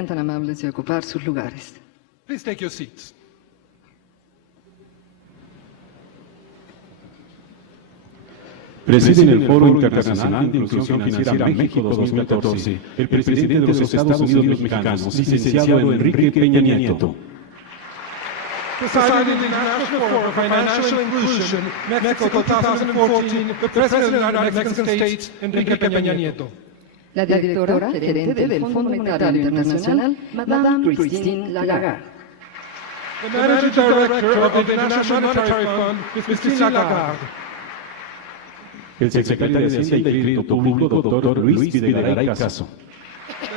Sean tan amables de ocupar sus lugares. Please take your seats. Preside en el Foro Internacional de Inclusión Financiera México 2014 el presidente de los Estados Unidos mexicanos, licenciado Enrique Peña Nieto. Presiding the International Forum for Financial Inclusion, Mexico 2014, the President of the Mexican States, Enrique Peña Nieto. La directora gerente del Fondo Monetario Internacional, Madame Christine Lagarde. The Managing Director of the International Monetary Fund, Christine Lagarde. El secretario de Hacienda y Crédito Público, doctor Luis Videgaray Caso.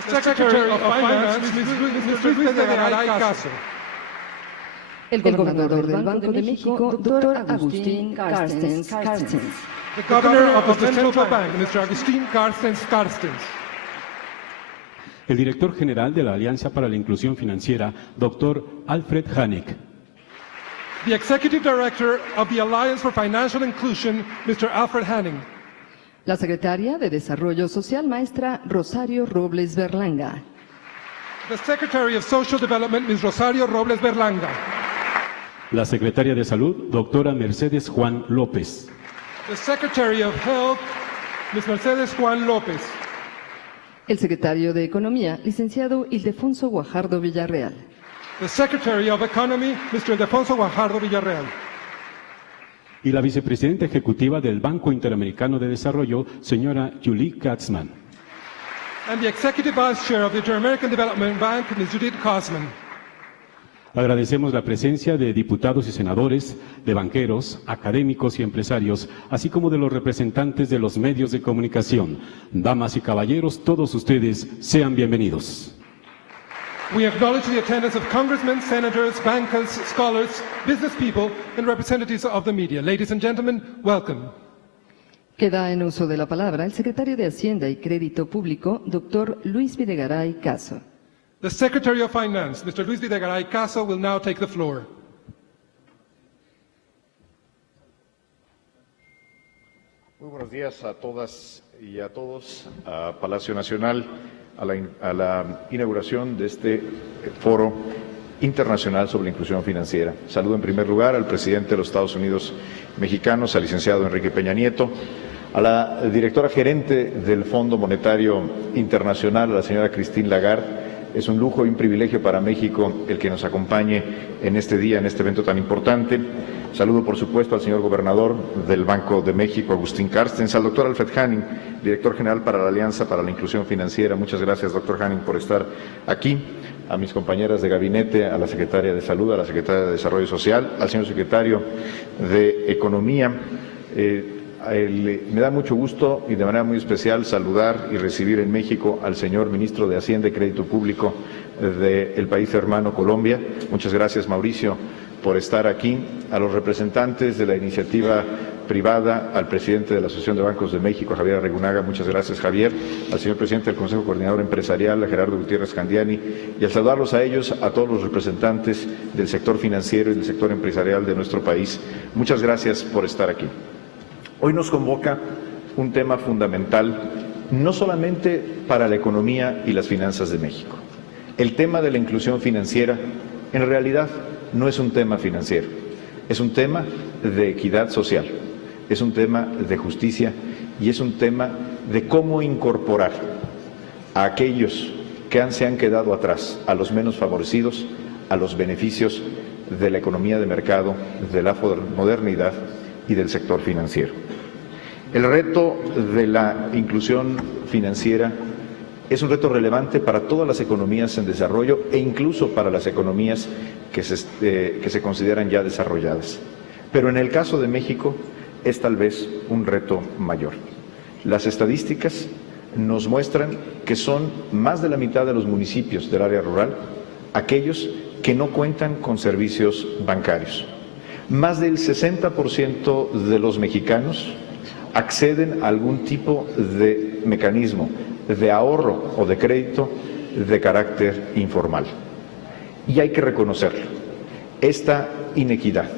The Secretary of Finance, Mr. Luis Videgaray Caso. El gobernador del Banco de México, doctor Agustín Carstens. The Governor of the Central Bank, Mr. Agustín Carstens. El director general de la Alianza para la Inclusión Financiera, doctor Alfred Hanek. The Executive Director of the Alliance for Financial Inclusion, Mr. Alfred Hanning. La secretaria de Desarrollo Social, maestra Rosario Robles Berlanga. The Secretary of Social Development, Ms. Rosario Robles Berlanga. La secretaria de Salud, doctora Mercedes Juan López. The Secretary of Health, Ms. Mercedes Juan López. El secretario de Economía, licenciado Ildefonso Guajardo Villarreal. The Secretary of Economy, Mr. Ildefonso Guajardo Villarreal. Y la vicepresidenta ejecutiva del Banco Interamericano de Desarrollo, señora Julie Katzmann. And the Executive Vice Chair of the Inter-American Development Bank, Ms. Judith Katzmann. Agradecemos la presencia de diputados y senadores, de banqueros, académicos y empresarios, así como de los representantes de los medios de comunicación. Damas y caballeros, todos ustedes sean bienvenidos. We acknowledge the attendance of congressmen, senators, bankers, scholars, business people, and representatives of the media. Ladies and gentlemen, welcome. Queda en uso de la palabra el secretario de Hacienda y Crédito Público, doctor Luis Videgaray Caso. The Secretary of Finance, Mr. Luis Videgaray Caso, will now take the floor. Muy buenos días a todas y a todos, a Palacio Nacional, a la inauguración de este Foro Internacional sobre la Inclusión Financiera. Saludo en primer lugar al presidente de los Estados Unidos mexicanos, al licenciado Enrique Peña Nieto, a la directora gerente del Fondo Monetario Internacional, a la señora Christine Lagarde. Es un lujo y un privilegio para México el que nos acompañe en este día, en este evento tan importante. Saludo, por supuesto, al señor gobernador del Banco de México, Agustín Carstens, al doctor Alfred Hanning, director general para la Alianza para la Inclusión Financiera. Muchas gracias, doctor Hanning, por estar aquí. A mis compañeras de gabinete, a la secretaria de Salud, a la secretaria de Desarrollo Social, al señor secretario de Economía. Me da mucho gusto y de manera muy especial saludar y recibir en México al señor ministro de Hacienda y Crédito Público del país hermano Colombia. Muchas gracias, Mauricio, por estar aquí. A los representantes de la iniciativa privada, al presidente de la Asociación de Bancos de México, Javier Arrigunaga, muchas gracias, Javier, al señor presidente del Consejo Coordinador Empresarial, a Gerardo Gutiérrez Candiani, y al saludarlos a ellos, a todos los representantes del sector financiero y del sector empresarial de nuestro país. Muchas gracias por estar aquí. Hoy nos convoca un tema fundamental, no solamente para la economía y las finanzas de México. El tema de la inclusión financiera, en realidad, no es un tema financiero, es un tema de equidad social, es un tema de justicia y es un tema de cómo incorporar a aquellos que se han quedado atrás, a los menos favorecidos, a los beneficios de la economía de mercado, de la modernidad y del sector financiero. El reto de la inclusión financiera es un reto relevante para todas las economías en desarrollo e incluso para las economías que se consideran ya desarrolladas. Pero en el caso de México es tal vez un reto mayor. Las estadísticas nos muestran que son más de la mitad de los municipios del área rural aquellos que no cuentan con servicios bancarios. Más del 60% de los mexicanos acceden a algún tipo de mecanismo de ahorro o de crédito de carácter informal. Y hay que reconocerlo. Esta inequidad,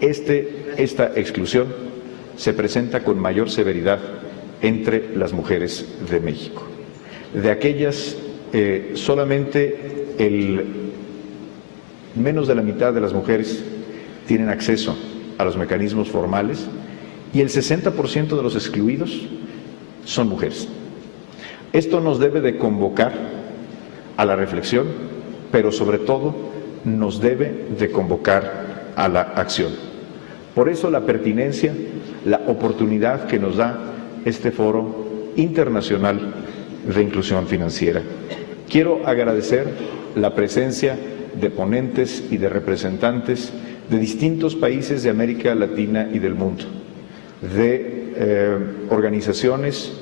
esta exclusión se presenta con mayor severidad entre las mujeres de México. De aquellas solamente menos de la mitad de las mujeres tienen acceso a los mecanismos formales y el 60% de los excluidos son mujeres. Esto nos debe de convocar a la reflexión, pero sobre todo nos debe de convocar a la acción. Por eso la pertinencia, la oportunidad que nos da este Foro Internacional de Inclusión Financiera. Quiero agradecer la presencia de ponentes y de representantes de distintos países de América Latina y del mundo, de organizaciones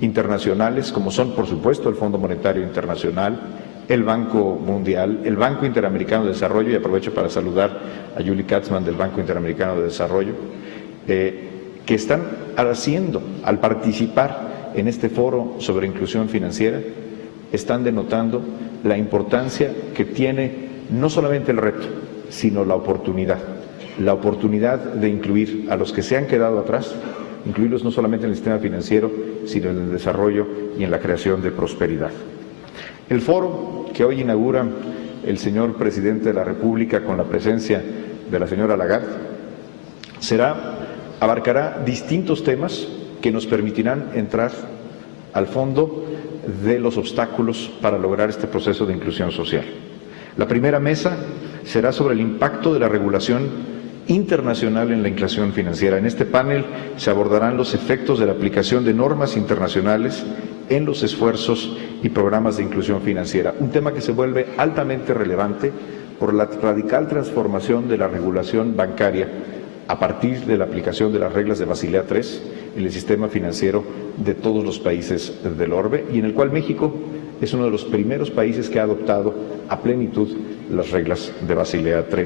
internacionales como son, por supuesto, el Fondo Monetario Internacional, el Banco Mundial, el Banco Interamericano de Desarrollo, y aprovecho para saludar a Julie Katzmann del Banco Interamericano de Desarrollo, que están haciendo, al participar en este foro sobre inclusión financiera, están denotando la importancia que tiene no solamente el reto, sino la oportunidad de incluir a los que se han quedado atrás, incluirlos no solamente en el sistema financiero, sino en el desarrollo y en la creación de prosperidad. El foro que hoy inaugura el señor Presidente de la República con la presencia de la señora Lagarde abarcará distintos temas que nos permitirán entrar al fondo de los obstáculos para lograr este proceso de inclusión social. La primera mesa será sobre el impacto de la regulación internacional en la inclusión financiera. En este panel se abordarán los efectos de la aplicación de normas internacionales en los esfuerzos y programas de inclusión financiera, un tema que se vuelve altamente relevante por la radical transformación de la regulación bancaria a partir de la aplicación de las reglas de Basilea III en el sistema financiero de todos los países del orbe, y en el cual México es uno de los primeros países que ha adoptado a plenitud las reglas de Basilea III.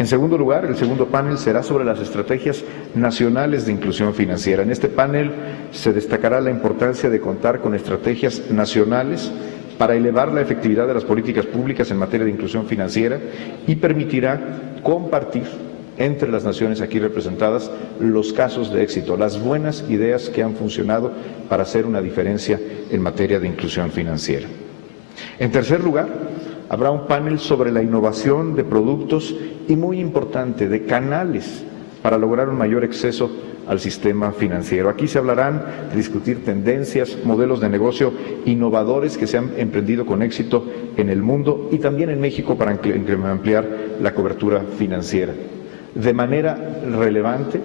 En segundo lugar, el segundo panel será sobre las estrategias nacionales de inclusión financiera. En este panel se destacará la importancia de contar con estrategias nacionales para elevar la efectividad de las políticas públicas en materia de inclusión financiera y permitirá compartir entre las naciones aquí representadas los casos de éxito, las buenas ideas que han funcionado para hacer una diferencia en materia de inclusión financiera. En tercer lugar, habrá un panel sobre la innovación de productos y, muy importante, de canales para lograr un mayor acceso al sistema financiero. Aquí se hablarán de discutir tendencias, modelos de negocio innovadores que se han emprendido con éxito en el mundo y también en México para ampliar la cobertura financiera. De manera relevante,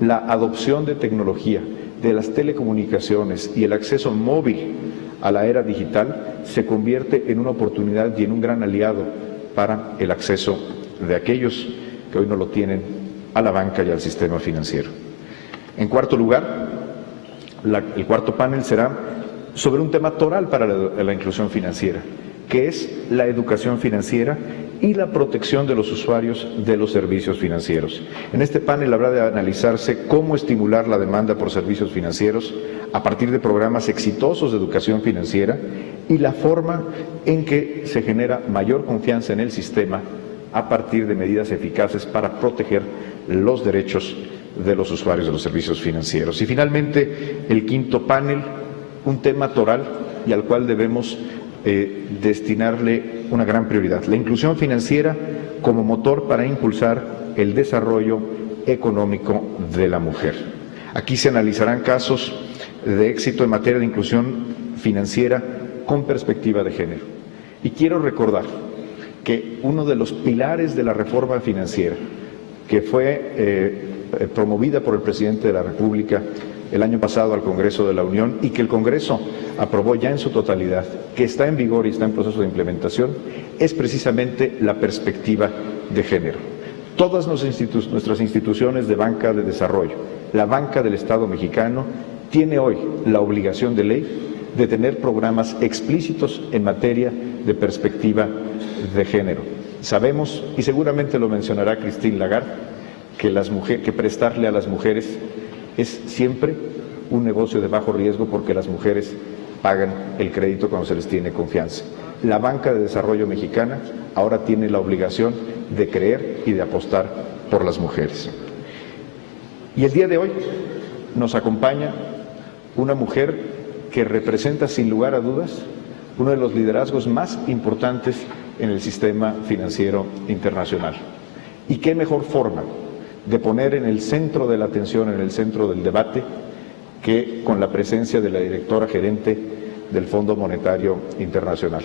la adopción de tecnología, de las telecomunicaciones y el acceso móvil a la era digital se convierte en una oportunidad y en un gran aliado para el acceso de aquellos que hoy no lo tienen a la banca y al sistema financiero. En cuarto lugar, el cuarto panel será sobre un tema toral para la inclusión financiera, que es la educación financiera y la protección de los usuarios de los servicios financieros. En este panel habrá de analizarse cómo estimular la demanda por servicios financieros a partir de programas exitosos de educación financiera y la forma en que se genera mayor confianza en el sistema a partir de medidas eficaces para proteger los derechos de los usuarios de los servicios financieros. Y finalmente, el quinto panel, un tema toral y al cual debemos destinarle una gran prioridad: la inclusión financiera como motor para impulsar el desarrollo económico de la mujer. Aquí se analizarán casos de éxito en materia de inclusión financiera con perspectiva de género. Y quiero recordar que uno de los pilares de la reforma financiera, que fue promovida por el presidente de la República el año pasado al Congreso de la Unión y que el Congreso aprobó ya en su totalidad, que está en vigor y está en proceso de implementación, es precisamente la perspectiva de género. Todas nuestras instituciones de banca de desarrollo, la banca del Estado mexicano, tiene hoy la obligación de ley de tener programas explícitos en materia de perspectiva de género. Sabemos, y seguramente lo mencionará Christine Lagarde, que prestarle a las mujeres es siempre un negocio de bajo riesgo porque las mujeres pagan el crédito cuando se les tiene confianza. La banca de desarrollo mexicana ahora tiene la obligación de creer y de apostar por las mujeres. Y el día de hoy nos acompaña una mujer que representa sin lugar a dudas uno de los liderazgos más importantes en el sistema financiero internacional. ¿Y qué mejor forma de poner en el centro de la atención, en el centro del debate, que con la presencia de la directora gerente del Fondo Monetario Internacional?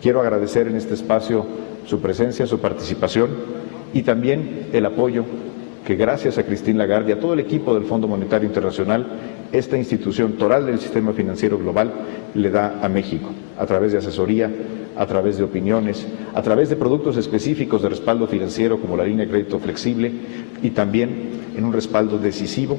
Quiero agradecer en este espacio su presencia, su participación y también el apoyo que, gracias a Christine Lagarde y a todo el equipo del Fondo Monetario Internacional, esta institución toral del sistema financiero global le da a México, a través de asesoría, a través de opiniones, a través de productos específicos de respaldo financiero como la línea de crédito flexible y también en un respaldo decisivo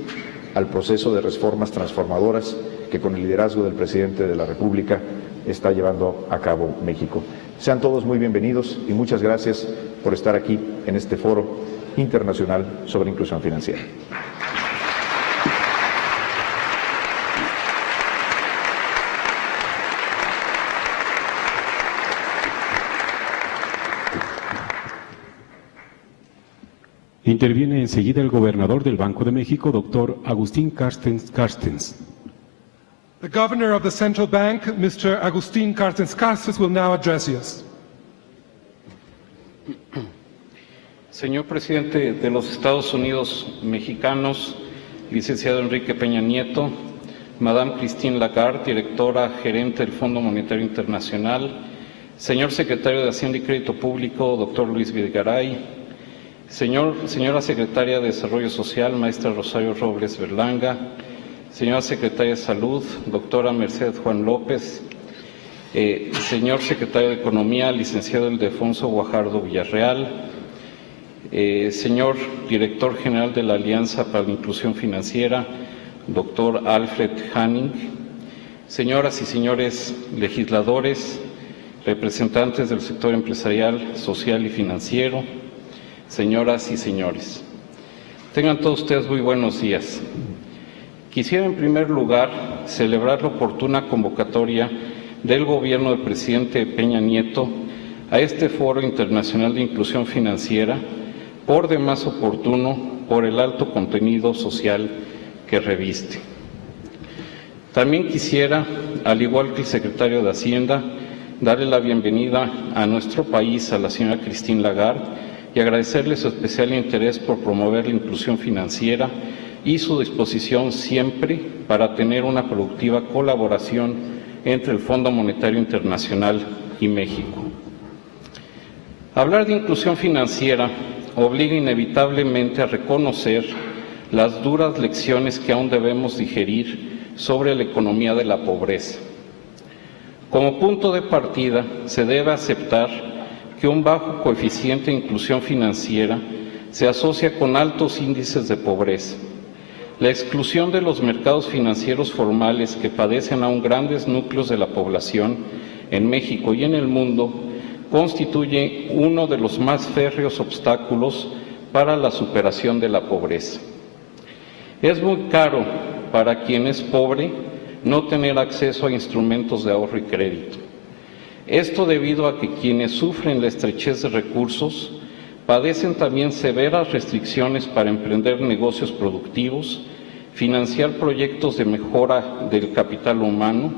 al proceso de reformas transformadoras que con el liderazgo del presidente de la República está llevando a cabo México. Sean todos muy bienvenidos y muchas gracias por estar aquí en este foro internacional sobre inclusión financiera. Interviene enseguida el gobernador del Banco de México, doctor Agustín Carstens. The Governor of the Central Bank, Mr. Agustín Carstens Carstens, will now address you. Señor presidente de los Estados Unidos mexicanos, licenciado Enrique Peña Nieto, Madame Christine Lagarde, directora gerente del Fondo Monetario Internacional, señor secretario de Hacienda y Crédito Público, doctor Luis Videgaray, señora secretaria de Desarrollo Social, maestra Rosario Robles Berlanga, señora secretaria de Salud, doctora Mercedes Juan López, señor secretario de Economía, licenciado Ildefonso Guajardo Villarreal, señor director general de la Alianza para la Inclusión Financiera, doctor Alfred Hanning, señoras y señores legisladores, representantes del sector empresarial, social y financiero, señoras y señores. Tengan todos ustedes muy buenos días. Quisiera en primer lugar celebrar la oportuna convocatoria del gobierno del presidente Peña Nieto a este Foro Internacional de Inclusión Financiera, por demás oportuno por el alto contenido social que reviste. También quisiera, al igual que el secretario de Hacienda, darle la bienvenida a nuestro país a la señora Christine Lagarde y agradecerle su especial interés por promover la inclusión financiera y su disposición siempre para tener una productiva colaboración entre el Fondo Monetario Internacional y México. Hablar de inclusión financiera obliga inevitablemente a reconocer las duras lecciones que aún debemos digerir sobre la economía de la pobreza. Como punto de partida, se debe aceptar que un bajo coeficiente de inclusión financiera se asocia con altos índices de pobreza. La exclusión de los mercados financieros formales que padecen aún grandes núcleos de la población en México y en el mundo constituye uno de los más férreos obstáculos para la superación de la pobreza. Es muy caro para quien es pobre no tener acceso a instrumentos de ahorro y crédito. Esto debido a que quienes sufren la estrechez de recursos padecen también severas restricciones para emprender negocios productivos, financiar proyectos de mejora del capital humano,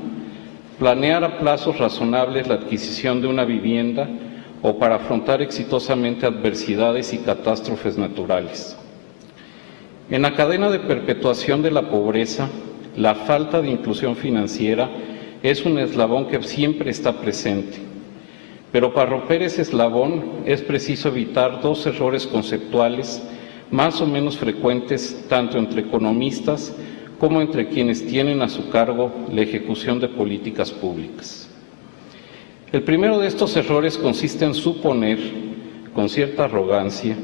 planear a plazos razonables la adquisición de una vivienda o para afrontar exitosamente adversidades y catástrofes naturales. En la cadena de perpetuación de la pobreza, la falta de inclusión financiera es un eslabón que siempre está presente. Pero para romper ese eslabón es preciso evitar dos errores conceptuales más o menos frecuentes tanto entre economistas como entre quienes tienen a su cargo la ejecución de políticas públicas. El primero de estos errores consiste en suponer, con cierta arrogancia,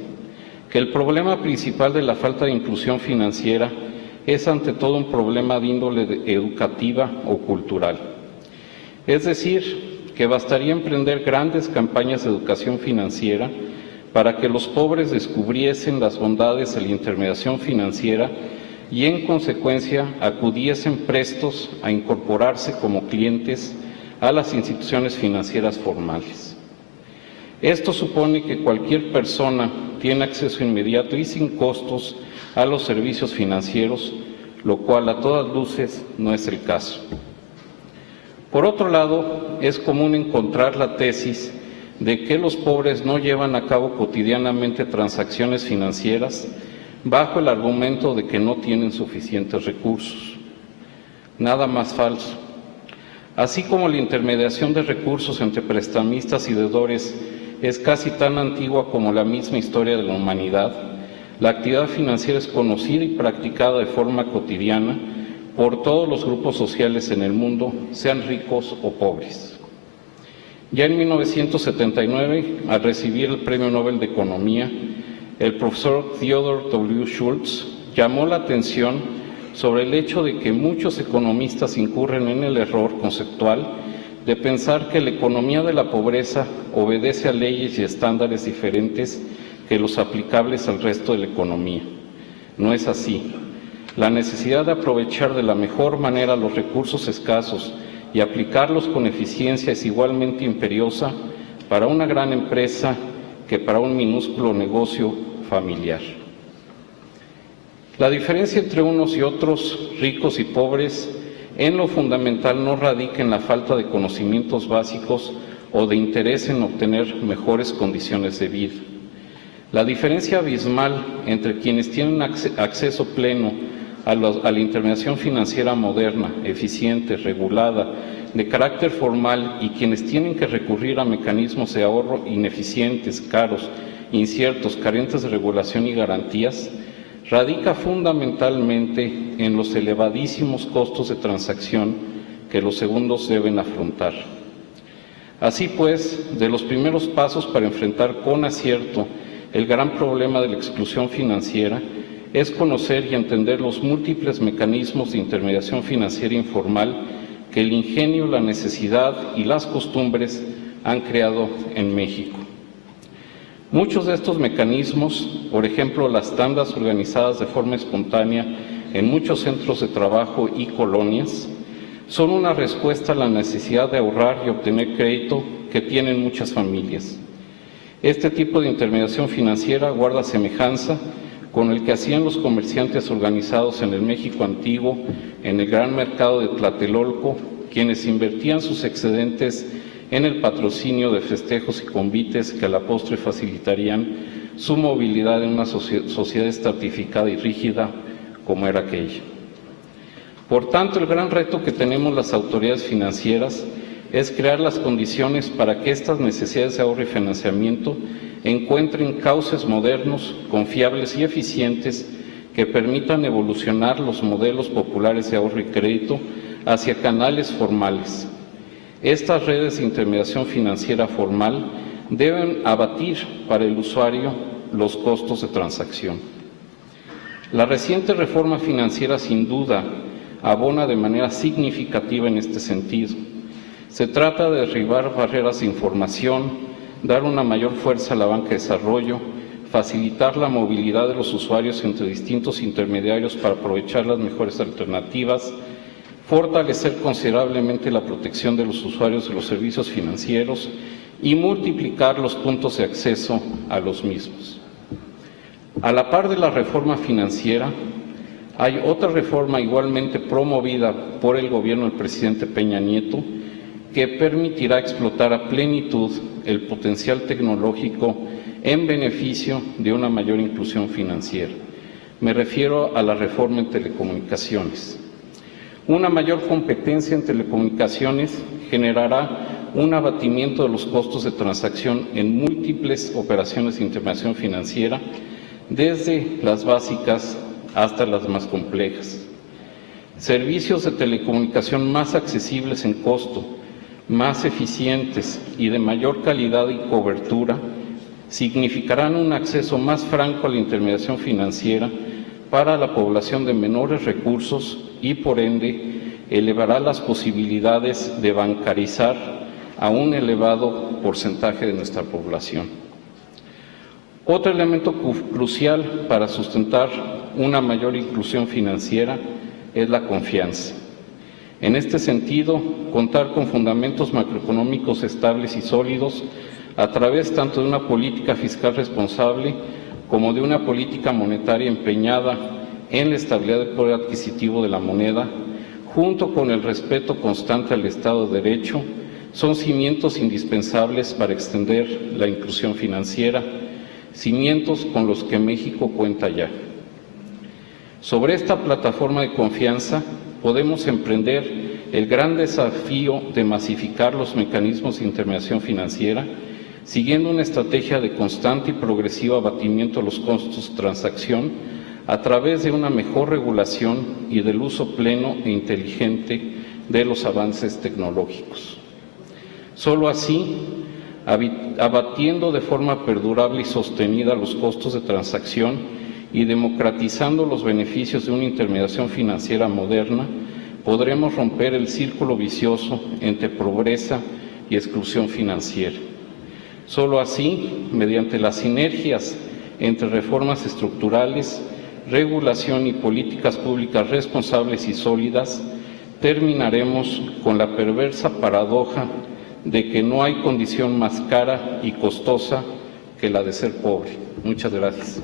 que el problema principal de la falta de inclusión financiera es ante todo un problema de índole educativa o cultural. Es decir, que bastaría emprender grandes campañas de educación financiera para que los pobres descubriesen las bondades de la intermediación financiera y, en consecuencia, acudiesen prestos a incorporarse como clientes a las instituciones financieras formales. Esto supone que cualquier persona tiene acceso inmediato y sin costos a los servicios financieros, lo cual a todas luces no es el caso. Por otro lado, es común encontrar la tesis de que los pobres no llevan a cabo cotidianamente transacciones financieras bajo el argumento de que no tienen suficientes recursos. Nada más falso. Así como la intermediación de recursos entre prestamistas y deudores es casi tan antigua como la misma historia de la humanidad, la actividad financiera es conocida y practicada de forma cotidiana por todos los grupos sociales en el mundo, sean ricos o pobres. Ya en 1979, al recibir el Premio Nobel de Economía, el profesor Theodore W. Schultz llamó la atención sobre el hecho de que muchos economistas incurren en el error conceptual de pensar que la economía de la pobreza obedece a leyes y estándares diferentes que los aplicables al resto de la economía. No es así. La necesidad de aprovechar de la mejor manera los recursos escasos y aplicarlos con eficiencia es igualmente imperiosa para una gran empresa que para un minúsculo negocio familiar. La diferencia entre unos y otros, ricos y pobres, en lo fundamental no radica en la falta de conocimientos básicos o de interés en obtener mejores condiciones de vida. La diferencia abismal entre quienes tienen acceso pleno a la intermediación financiera moderna, eficiente, regulada, de carácter formal y quienes tienen que recurrir a mecanismos de ahorro ineficientes, caros, inciertos, carentes de regulación y garantías, radica fundamentalmente en los elevadísimos costos de transacción que los segundos deben afrontar. Así pues, de los primeros pasos para enfrentar con acierto el gran problema de la exclusión financiera es conocer y entender los múltiples mecanismos de intermediación financiera informal que el ingenio, la necesidad y las costumbres han creado en México. Muchos de estos mecanismos, por ejemplo, las tandas organizadas de forma espontánea en muchos centros de trabajo y colonias, son una respuesta a la necesidad de ahorrar y obtener crédito que tienen muchas familias. Este tipo de intermediación financiera guarda semejanza con el que hacían los comerciantes organizados en el México antiguo, en el gran mercado de Tlatelolco, quienes invertían sus excedentes en el patrocinio de festejos y convites que a la postre facilitarían su movilidad en una sociedad estratificada y rígida como era aquella. Por tanto, el gran reto que tenemos las autoridades financieras es crear las condiciones para que estas necesidades de ahorro y financiamiento encuentren cauces modernos, confiables y eficientes que permitan evolucionar los modelos populares de ahorro y crédito hacia canales formales. Estas redes de intermediación financiera formal deben abatir para el usuario los costos de transacción. La reciente reforma financiera, sin duda, abona de manera significativa en este sentido. Se trata de derribar barreras de información, dar una mayor fuerza a la banca de desarrollo, facilitar la movilidad de los usuarios entre distintos intermediarios para aprovechar las mejores alternativas, fortalecer considerablemente la protección de los usuarios de los servicios financieros y multiplicar los puntos de acceso a los mismos. A la par de la reforma financiera, hay otra reforma igualmente promovida por el gobierno del presidente Peña Nieto que permitirá explotar a plenitud el potencial tecnológico en beneficio de una mayor inclusión financiera. Me refiero a la reforma en telecomunicaciones. Una mayor competencia en telecomunicaciones generará un abatimiento de los costos de transacción en múltiples operaciones de intermediación financiera, desde las básicas hasta las más complejas. Servicios de telecomunicación más accesibles en costo, más eficientes y de mayor calidad y cobertura significarán un acceso más franco a la intermediación financiera para la población de menores recursos y, por ende, elevará las posibilidades de bancarizar a un elevado porcentaje de nuestra población. Otro elemento crucial para sustentar una mayor inclusión financiera es la confianza. En este sentido, contar con fundamentos macroeconómicos estables y sólidos a través tanto de una política fiscal responsable como de una política monetaria empeñada en la estabilidad del poder adquisitivo de la moneda, junto con el respeto constante al Estado de Derecho, son cimientos indispensables para extender la inclusión financiera, cimientos con los que México cuenta ya. Sobre esta plataforma de confianza podemos emprender el gran desafío de masificar los mecanismos de intermediación financiera, siguiendo una estrategia de constante y progresivo abatimiento de los costos de transacción a través de una mejor regulación y del uso pleno e inteligente de los avances tecnológicos. Solo así, abatiendo de forma perdurable y sostenida los costos de transacción y democratizando los beneficios de una intermediación financiera moderna, podremos romper el círculo vicioso entre pobreza y exclusión financiera. Solo así, mediante las sinergias entre reformas estructurales, regulación y políticas públicas responsables y sólidas, terminaremos con la perversa paradoja de que no hay condición más cara y costosa que la de ser pobre. Muchas gracias.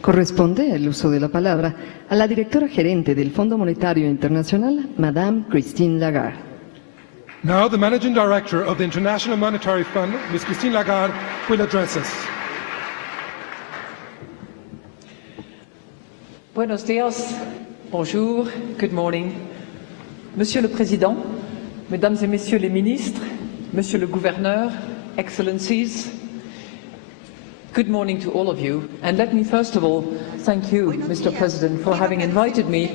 Corresponde el uso de la palabra a la directora gerente del Fondo Monetario Internacional, Madame Christine Lagarde. Now, the Managing Director of the International Monetary Fund, Ms. Christine Lagarde, will address us. Buenos días, bonjour, good morning. Monsieur le Président, Mesdames et Messieurs les ministres, Monsieur le Gouverneur, Excellencies, good morning to all of you, and let me first of all thank you, Mr. President, for having invited me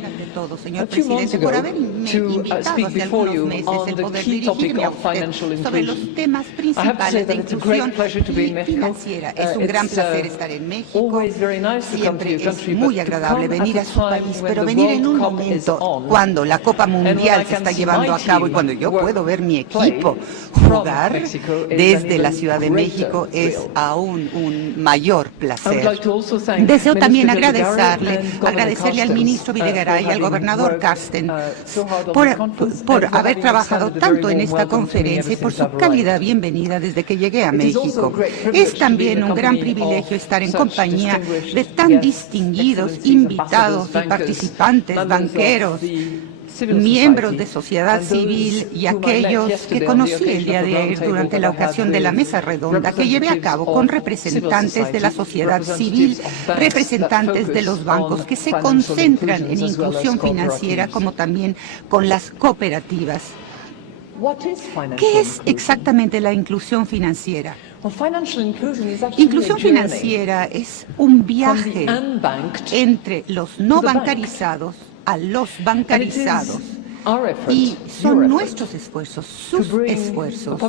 a few months ago to speak before you on the key topic of financial inclusion. I have to say that it's a great pleasure to be in Mexico. It's always very nice to come to your country, but to come at a time when the World Cup is on, cuando la Copa Mundial se está llevando a cabo y cuando yo puedo ver mi equipo jugar desde la Ciudad de México es aún un mayor placer. Deseo también agradecerle al ministro Videgaray y al gobernador Carsten por haber trabajado tanto en esta conferencia y por su cálida bienvenida desde que llegué a México. Es también un gran privilegio estar en compañía de tan distinguidos invitados y participantes, banqueros, miembros de sociedad civil y aquellos que conocí el día de ayer durante la ocasión de la mesa redonda que llevé a cabo con representantes de la sociedad civil, representantes de los bancos que se concentran en inclusión financiera, como también con las cooperativas. ¿Qué es exactamente la inclusión financiera? Inclusión financiera es un viaje entre los no bancarizados a los bancarizados. Y son nuestros esfuerzos, sus esfuerzos,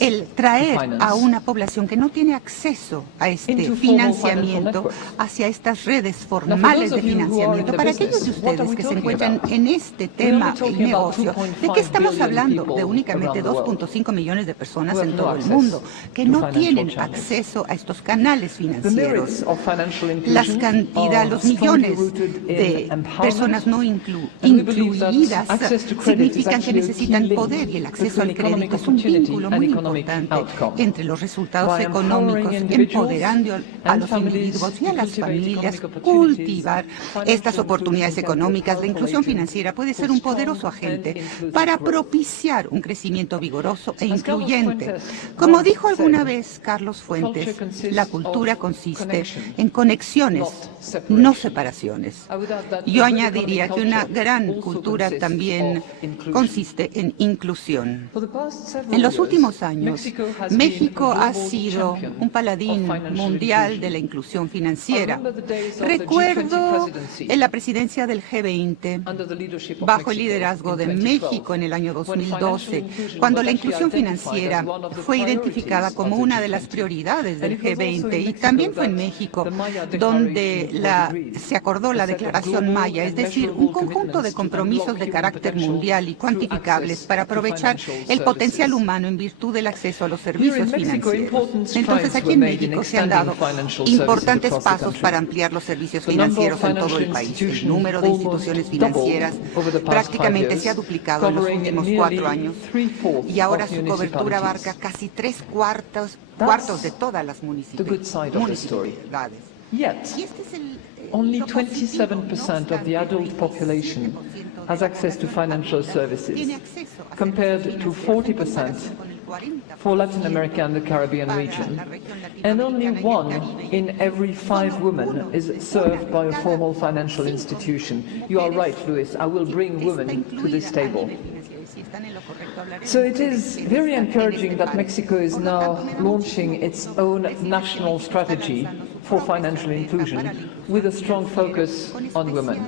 el traer a una población que no tiene acceso a este financiamiento hacia estas redes formales de financiamiento. Para aquellos de ustedes que se encuentran en este tema y negocio, ¿de qué estamos hablando? De únicamente 2.5 millones de personas en todo el mundo que no tienen acceso a estos canales financieros. Los millones de personas no incluidas significan que necesitan poder, y el acceso al crédito es un vínculo muy importante entre los resultados económicos, empoderando a los individuos y a las familias, cultivar estas oportunidades económicas. La inclusión financiera puede ser un poderoso agente para propiciar un crecimiento vigoroso e incluyente. Como dijo alguna vez Carlos Fuentes, la cultura consiste en conexiones, no separaciones. Yo añadiría que una gran cultura también consiste en inclusión. En los últimos años, México ha sido un paladín mundial de la inclusión financiera. Recuerdo en la presidencia del G20, bajo el liderazgo de México en el año 2012, cuando la inclusión financiera fue identificada como una de las prioridades del G20, y también fue en México donde se acordó la Declaración Maya, es decir, un conjunto de compromisos compromisos de carácter mundial y cuantificables para aprovechar el potencial humano en virtud del acceso a los servicios financieros. Entonces, aquí en México se han dado importantes pasos para ampliar los servicios financieros en todo el país. El número de instituciones financieras prácticamente se ha duplicado en los últimos 4 años y ahora su cobertura abarca casi 3/4 de todas las municipalidades. Yet, only 27% of the adult population has access to financial services, compared to 40% for Latin America and the Caribbean region. And only 1 in every 5 women is served by a formal financial institution. You are right, Luis. I will bring women to this table. So it is very encouraging that Mexico is now launching its own national strategy for financial inclusion with a strong focus on women.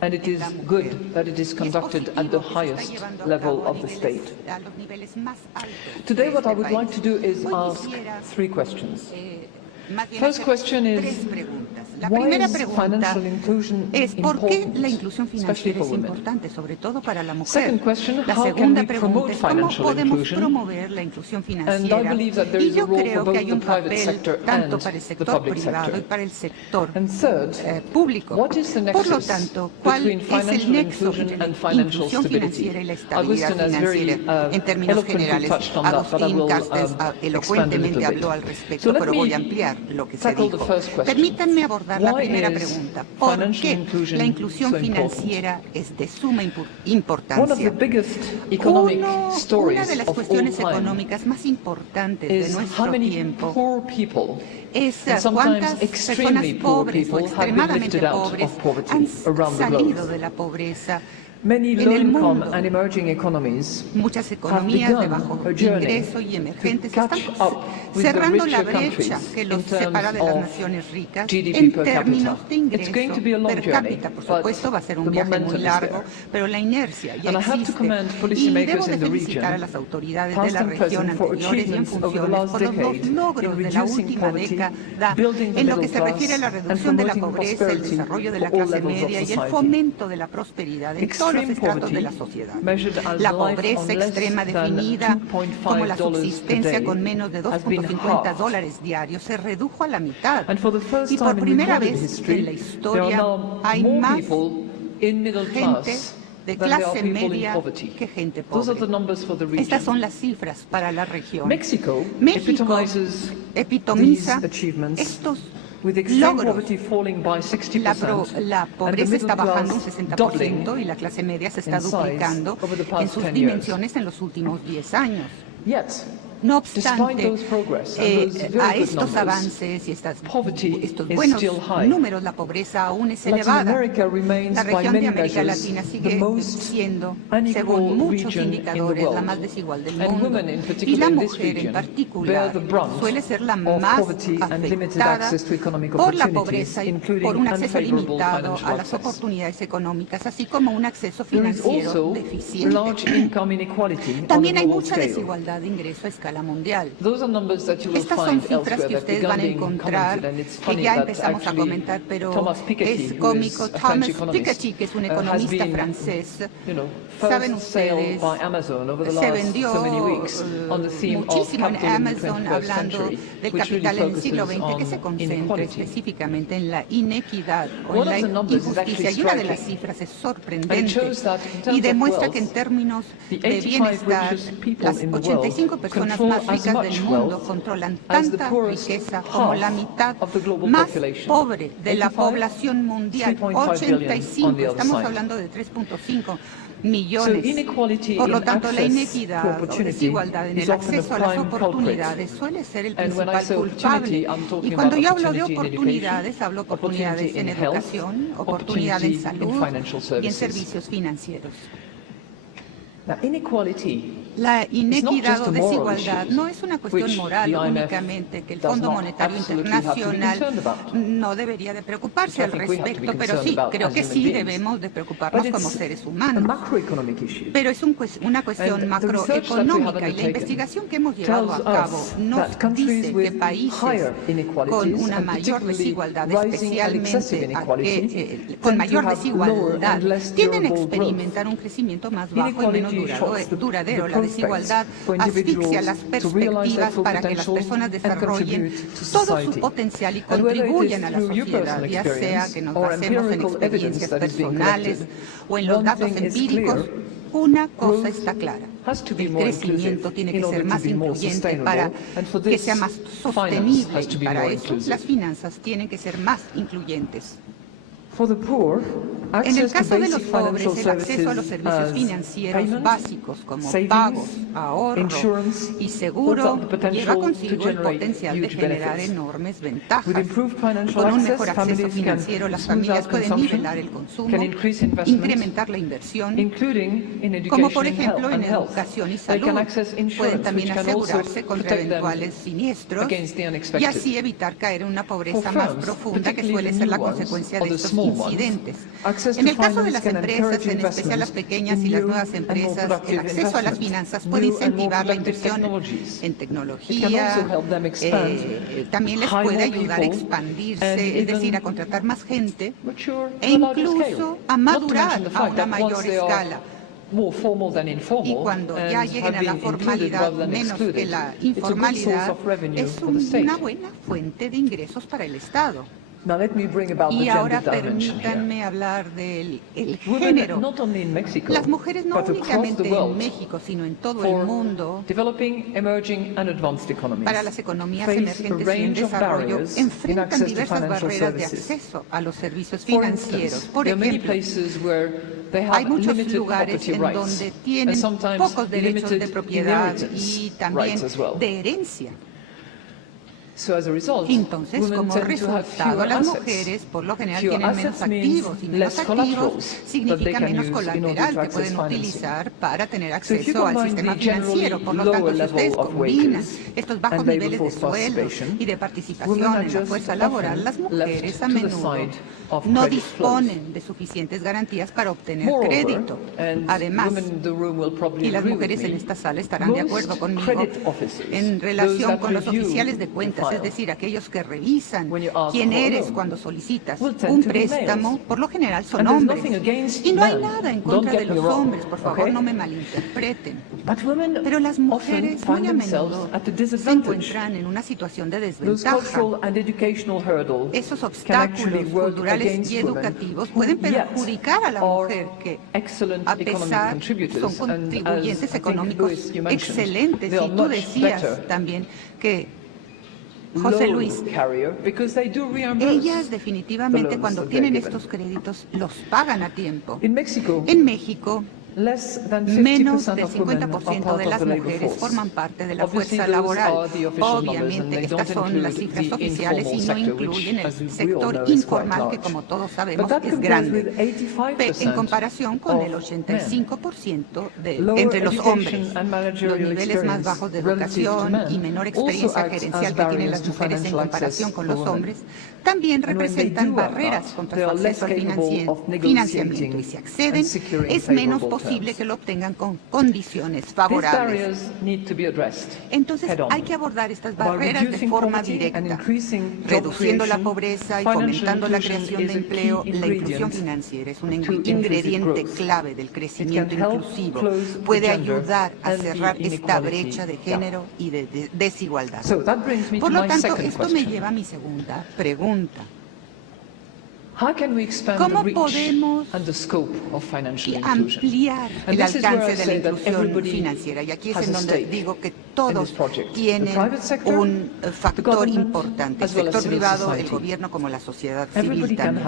And it is good that it is conducted at the highest level of the state. Today what I would like to do is ask 3 questions. First question is, why is financial inclusion important, especially for women? Second question, how can we promote financial inclusion? And I believe that there is a role for both the private sector and the public sector. And third, what is the nexus between financial inclusion and financial stability? Agustin has very eloquently touched on that, but I will expand a little bit. So let me tackle the first question. Permítanme abordar la primera pregunta. ¿Por qué la inclusión financiera es de suma importancia? Una de las cuestiones económicas más importantes de nuestro tiempo es cuántas personas pobres o extremadamente pobres han salido de la pobreza. Many low-income and emerging economies muchas economías de bajo ingreso y emergentes están cerrando la brecha que los separa de las naciones ricas en términos de ingreso per cápita. Por supuesto, va a ser un viaje muy largo, pero la inercia ya existe. Y debo de felicitar a las autoridades de la región anteriores y en funciones por los logros de la última década en lo que se refiere a la reducción de la pobreza, el desarrollo de la clase media y el fomento de la prosperidad en todos los estratos de la sociedad. La pobreza extrema definida como la subsistencia con menos de $2.50 diarios se redujo a la mitad. Y por primera vez en la historia hay más gente de clase media que gente pobre. Estas son las cifras para la región. México epitomiza estos logros. La pobreza está bajando un 60% y la clase media se está duplicando en sus dimensiones en los últimos 10 años. No obstante, a estos avances y estos buenos números, la pobreza aún es elevada. La región de América Latina sigue siendo, según muchos indicadores, la más desigual del mundo. Y la mujer en particular suele ser la más afectada por la pobreza y por un acceso limitado a las oportunidades económicas, así como un acceso financiero deficiente. También hay mucha desigualdad de ingreso a escala mundial. Estas son cifras que ustedes van a encontrar, que ya empezamos a comentar, pero es cómico. Thomas Piketty, que es un economista francés, saben ustedes, se vendió muchísimo en Amazon hablando del capital en el siglo XX, que se concentra específicamente en la inequidad o en la injusticia. Y una de las cifras es sorprendente y demuestra que en términos de bienestar, las 85 personas más ricas del mundo controlan tanta riqueza como la mitad más pobre de la población mundial. 85, estamos hablando de 3.5 millones. Por lo tanto, la inequidad o desigualdad en el acceso a las oportunidades suele ser el principal culpable. Y cuando yo hablo de oportunidades, hablo de oportunidades en educación, oportunidades en salud y en servicios financieros. Now, inequality La inequidad o desigualdad no es una cuestión moral únicamente que el Fondo Monetario Internacional no debería de preocuparse al respecto, pero sí, creo que sí debemos de preocuparnos como seres humanos. Pero es una cuestión macroeconómica y la investigación que hemos llevado a cabo nos dice que países con una mayor desigualdad, especialmente con mayor desigualdad, tienden a experimentar un crecimiento más bajo y menos duradero. La desigualdad asfixia las perspectivas para que las personas desarrollen todo su potencial y contribuyan a la sociedad, ya sea que nos basemos en experiencias personales o en los datos empíricos. Una cosa está clara: el crecimiento tiene que ser más incluyente para que sea más sostenible, y para eso las finanzas tienen que ser más incluyentes. En el caso de los pobres, el acceso a los servicios financieros básicos como pagos, ahorro y seguro lleva consigo el potencial de generar enormes ventajas. Con un mejor acceso financiero, las familias pueden nivelar el consumo, incrementar la inversión, como por ejemplo en educación y salud. Pueden también asegurarse contra eventuales siniestros y así evitar caer en una pobreza más profunda que suele ser la consecuencia de estos incidentes. En el caso de las empresas, en especial las pequeñas y las nuevas empresas, el acceso a las finanzas puede incentivar la inversión en tecnología, también les puede ayudar a expandirse, es decir, a contratar más gente e incluso a madurar a una mayor escala. Y cuando ya lleguen a la formalidad menos que la informalidad, es una buena fuente de ingresos para el Estado. Y ahora permítanme hablar del género. Las mujeres no únicamente en México, sino en todo el mundo, para las economías emergentes y en desarrollo, enfrentan diversas barreras de acceso a los servicios financieros. Por ejemplo, hay muchos lugares en donde tienen pocos derechos de propiedad y también de herencia. Entonces, como resultado, las mujeres por lo general tienen menos activos, y menos activos significa menos colateral que pueden utilizar para tener acceso al sistema financiero. Por lo tanto, si ustedes combinan estos bajos niveles de sueldo y de participación en la fuerza laboral, las mujeres a menudo no disponen de suficientes garantías para obtener crédito. Además, y las mujeres en esta sala estarán de acuerdo conmigo, en relación con los oficiales de cuentas, es decir, aquellos que revisan quién eres cuando solicitas un préstamo, por lo general son hombres. Y no hay nada en contra de los hombres, por favor, no me malinterpreten. Pero las mujeres muy a menudo se encuentran en una situación de desventaja. Esos obstáculos culturales y educativos pueden perjudicar a la mujer que, a pesar, son contribuyentes económicos excelentes. Y tú decías también que José Luis, ellas definitivamente cuando tienen estos créditos los pagan a tiempo. En México, menos del 50% de las mujeres forman parte de la fuerza laboral. Obviamente, estas son las cifras oficiales y no incluyen el sector informal, que como todos sabemos es grande, en comparación con el 85% entre los hombres. Los niveles más bajos de educación y menor experiencia gerencial que tienen las mujeres en comparación con los hombres también representan barreras contra su acceso al financiamiento, y si acceden, es menos posible que lo obtengan con condiciones favorables. Entonces hay que abordar estas barreras de forma directa, reduciendo la pobreza y fomentando la creación de empleo. La inclusión financiera es un ingrediente clave del crecimiento inclusivo. Puede ayudar a cerrar esta brecha de género y de desigualdad. Por lo tanto, esto me lleva a mi segunda pregunta. ¿Cómo podemos ampliar el alcance de la inclusión financiera? Y aquí es en donde digo que todos tienen un factor importante, el sector privado, el gobierno como la sociedad civil también.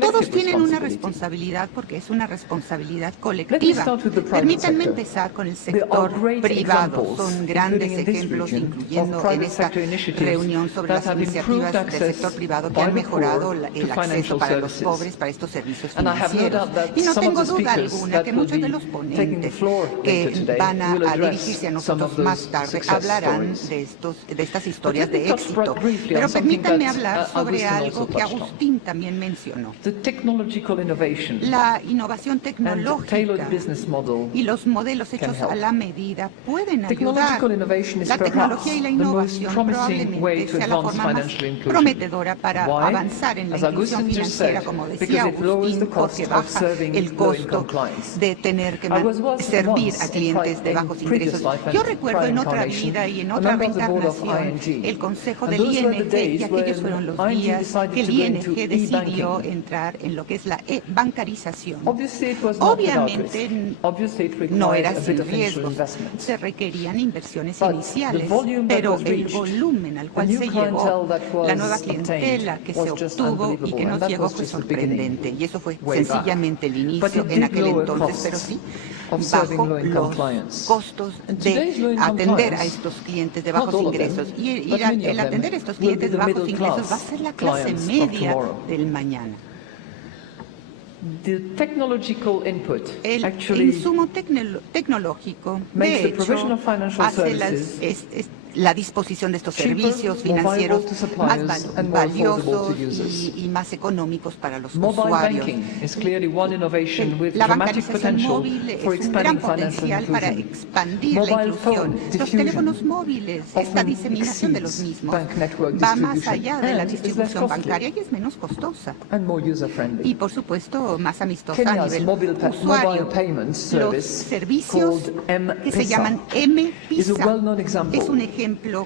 Todos tienen una responsabilidad porque es una responsabilidad colectiva. Permítanme empezar con el sector privado. Son grandes ejemplos, incluyendo en esta reunión sobre las iniciativas del sector privado que han mejorado el acceso para los pobres para estos servicios financieros. Y no tengo duda alguna que muchos de los ponentes que van a dirigirse a nosotros más tarde hablarán de estas historias de éxito. Pero permítanme hablar sobre algo que Agustín también mencionó. La innovación tecnológica y los modelos hechos a la medida pueden ayudar. La tecnología y la innovación probablemente sea la forma más prometedora para avanzar en la inclusión financiera, como decía Agustín, porque baja el costo de tener que servir a clientes de bajos ingresos. Yo recuerdo en otra vida y en otra reencarnación el consejo del ING, y aquellos fueron los días que el ING decidió entrar en lo que es la bancarización. Obviamente no era sin riesgos, se requerían inversiones iniciales, pero el volumen al cual se llegó, la nueva clientela que se obtuvo y que nos llegó fue sorprendente. Y eso fue sencillamente el inicio en aquel entonces, pero sí bajo los costos de atender a estos clientes de bajos ingresos. Y el atender a estos clientes de bajos ingresos va a ser la clase media del mañana. El insumo tecnológico, de hecho, hace la disposición de estos servicios financieros más valiosos y más económicos para los usuarios. La bancarización móvil es un gran potencial para expandir la inclusión. Los teléfonos móviles, esta diseminación de los mismos, va más allá de la distribución bancaria y es menos costosa. Y, por supuesto, más amistosa a nivel usuario. Los servicios que se llaman M-Visa es un ejemplo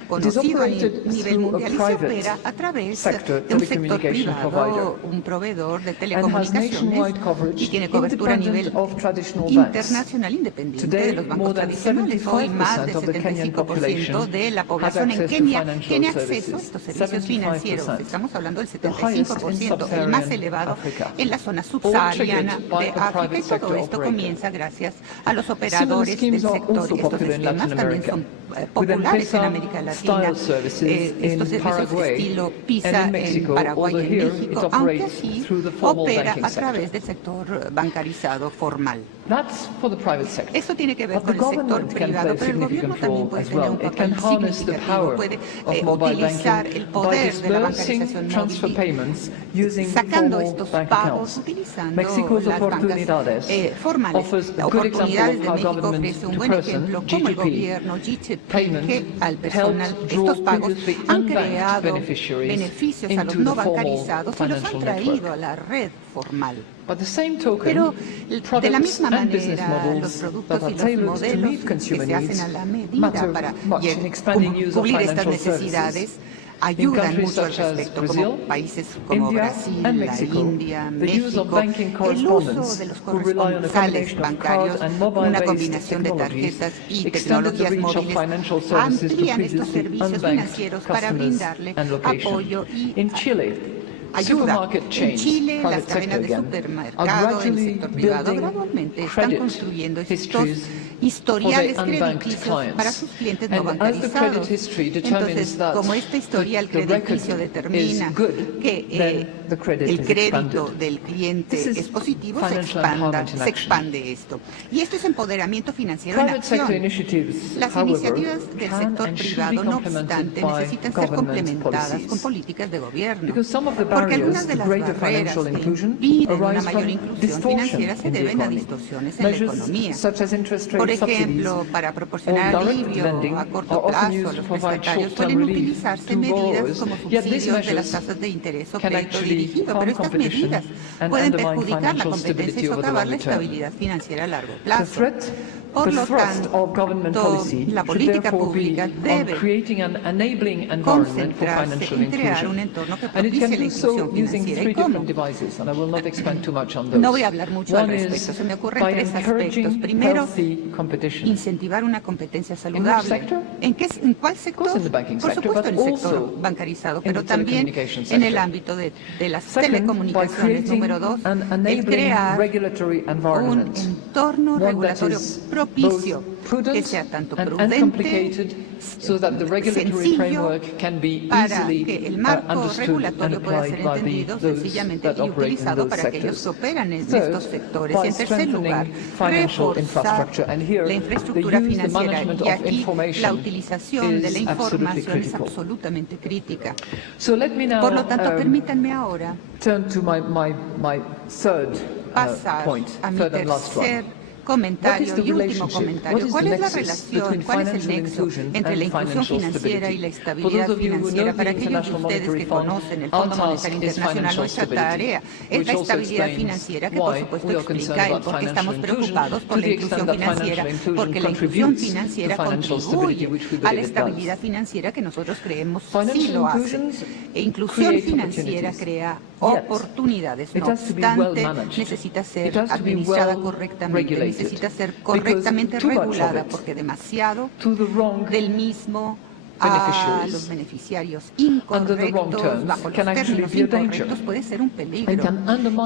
conocido a nivel mundial y se opera a través de un sector privado, un proveedor de telecomunicaciones y tiene cobertura a nivel internacional independiente de los bancos tradicionales. Hoy más del 75% de la población en Kenia tiene acceso a estos servicios financieros. Estamos hablando del 75%, el más elevado en la zona subsahariana de África, y todo esto comienza gracias a los operadores del sector. Estos sistemas también son populares en América Latina, estos servicios de estilo PISA en Paraguay y en México, aunque aquí opera a través del sector bancarizado formal. Esto tiene que ver con el sector privado, pero el gobierno también puede tener un papel significativo, puede utilizar el poder de la bancarización móvil, sacando estos pagos, utilizando las bancas formales. Oportunidades de México ofrece un buen ejemplo, como el gobierno, GTP, que al personal, estos pagos han creado beneficios a los no bancarizados y los han traído a la red formal. Pero de la misma manera, los productos y los modelos que se hacen a la medida para cubrir estas necesidades ayudan mucho al respecto, como países como Brasil, la India, México. El uso de los corresponsales bancarios, una combinación de tarjetas y tecnologías móviles, amplían estos servicios financieros para brindarle apoyo y ayuda. En Chile, las cadenas de supermercado, el sector privado, gradualmente están construyendo estos historiales crediticios para sus clientes no bancarizados. Entonces, como este historial crediticio determina que el crédito del cliente es positivo, se expande esto. Y esto es empoderamiento financiero en acción. Las iniciativas del sector privado, no obstante, necesitan ser complementadas con políticas de gobierno, porque algunas de las barreras que impiden una mayor inclusión financiera se deben a distorsiones en la economía. Por ejemplo, para proporcionar alivio a corto plazo a los prestatarios pueden utilizarse medidas como subsidios de las tasas de interés o crédito dirigido, pero estas medidas pueden perjudicar la competencia y socavar la estabilidad financiera a largo plazo. Por lo tanto, la política pública debe concentrarse en crear un entorno que propicie la inclusión financiera. ¿Y cómo? No voy a hablar mucho al respecto. Se me ocurren tres aspectos. Primero, incentivar una competencia saludable. ¿En cuál sector? Por supuesto, en el sector bancarizado, pero también en el ámbito de las telecomunicaciones. Número dos, el crear un entorno regulatorio propicio que sea tanto prudente, sencillo, para que el marco regulatorio pueda ser entendido sencillamente y utilizado para aquellos que operan en estos sectores. Y en tercer lugar, reforzar la infraestructura financiera. Y aquí la utilización de la información es absolutamente crítica. Por lo tanto, permítanme ahora pasar a mi tercer comentario y último comentario. ¿Cuál es la relación, cuál es el nexo entre la inclusión financiera y la estabilidad financiera? Para aquellos de ustedes que conocen el Fondo Monetario Internacional, nuestra tarea es la estabilidad financiera, que por supuesto explica el por qué estamos preocupados por la inclusión financiera, porque la inclusión financiera contribuye a la estabilidad financiera que nosotros creemos sí lo hace. E inclusión financiera crea oportunidades, no obstante, necesita ser administrada correctamente, necesita ser correctamente regulada, porque demasiado del mismo a los beneficiarios incorrectos, bajo los términos incorrectos, puede ser un peligro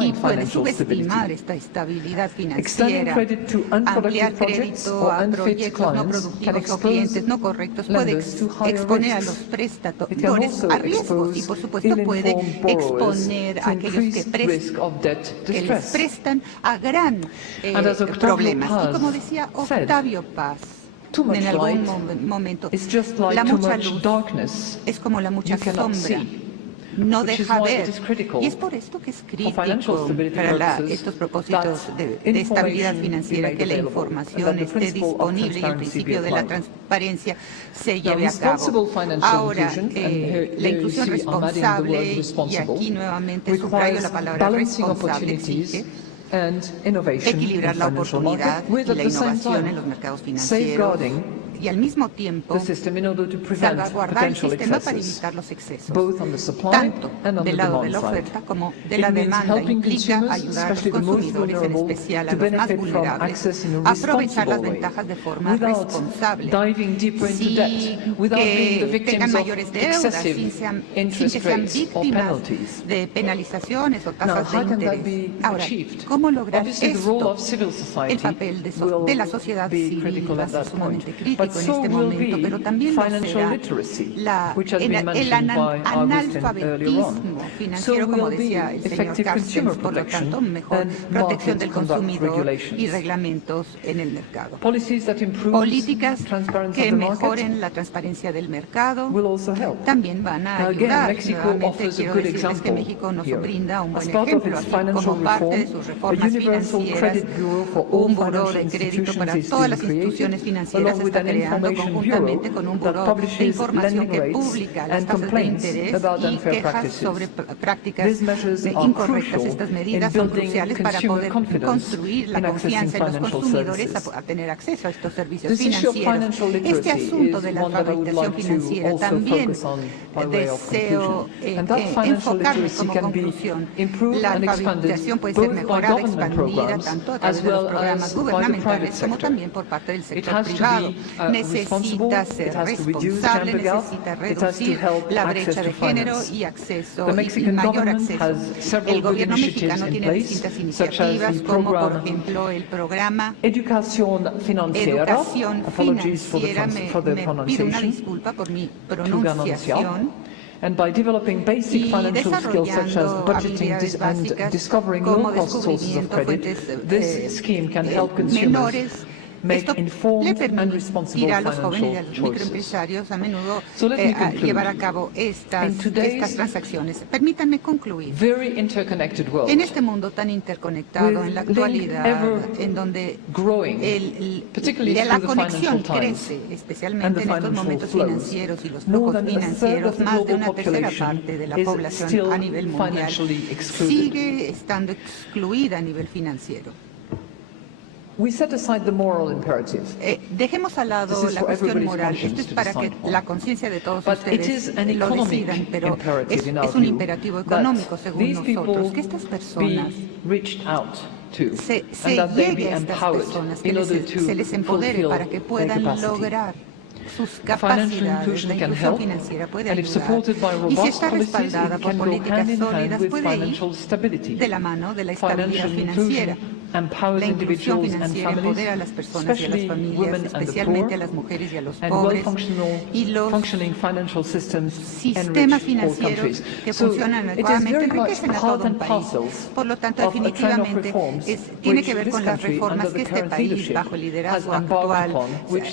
y puede subestimar esta estabilidad financiera. Ampliar crédito a proyectos no productivos o clientes no correctos puede exponer a los prestadores a riesgos y, por supuesto, puede exponer a aquellos que les prestan a gran problemas. Y como decía Octavio Paz, en algún momento, la mucha luz es como la mucha sombra, no deja ver. Y es por esto que es crítico para estos propósitos de estabilidad financiera que la información esté disponible y el principio de la transparencia se lleve a cabo. Ahora, la inclusión responsable, y aquí nuevamente subrayo la palabra responsable, exige equilibrar la oportunidad y la innovación en los mercados financieros y al mismo tiempo salvaguardar el sistema para evitar los excesos, tanto del lado de la oferta como de la demanda. Implica ayudar a los consumidores, en especial a los más vulnerables, a aprovechar las ventajas de forma responsable, que tengan mayores deudas, sin que sean víctimas de penalizaciones o tasas de interés. Ahora, ¿cómo lograr esto? El papel de la sociedad civil va a ser sumamente crítico en este momento, pero también lo será el analfabetismo financiero, como decía el señor Carstens. Por lo tanto, mejor protección del consumidor y reglamentos en el mercado. Políticas que mejoren la transparencia del mercado también van a ayudar. Nuevamente quiero decirles que México nos brinda un buen ejemplo aquí, como parte de sus reformas financieras. Un buró de crédito para todas las instituciones financieras se está creando conjuntamente con un buró de información que publica las tasas de interés y quejas sobre prácticas incorrectas. Estas medidas son cruciales para poder construir la confianza en los consumidores a tener acceso a estos servicios financieros. Este asunto de la alfabetización financiera también deseo enfocarme como conclusión. La alfabetización puede ser mejorada, expandida, tanto a través de los programas gubernamentales como también por parte del sector privado. Necesita ser responsable, necesita reducir la brecha de género y acceso y mayor acceso. El gobierno mexicano tiene distintas iniciativas, como por ejemplo el programa Educación Financiera. Me pido una disculpa por mi pronunciación. Y desarrollando habilidades básicas como descubrimiento de fuentes menores. Esto le permitirá a los jóvenes y a los microempresarios a menudo llevar a cabo estas transacciones. Permítanme concluir. En este mundo tan interconectado en la actualidad, en donde la conexión crece, especialmente en estos momentos financieros y los flujos financieros, más de una tercera parte de la población a nivel mundial sigue estando excluida a nivel financiero. Dejemos al lado la cuestión moral. Esto es para que la conciencia de todos ustedes lo decidan, pero es un imperativo económico, según nosotros, que estas personas se llegue a estas personas, que se les empodere para que puedan lograr sus capacidades. La inclusión financiera puede ayudar, y si está respaldada por políticas sólidas, puede ir de la mano de la estabilidad financiera. La inclusión financiera empodera a las personas y a las familias, especialmente a las mujeres y a los pobres, y los sistemas financieros que funcionan adecuadamente enriquecen a todo un país. Por lo tanto, definitivamente tiene que ver con las reformas que este país, bajo el liderazgo actual,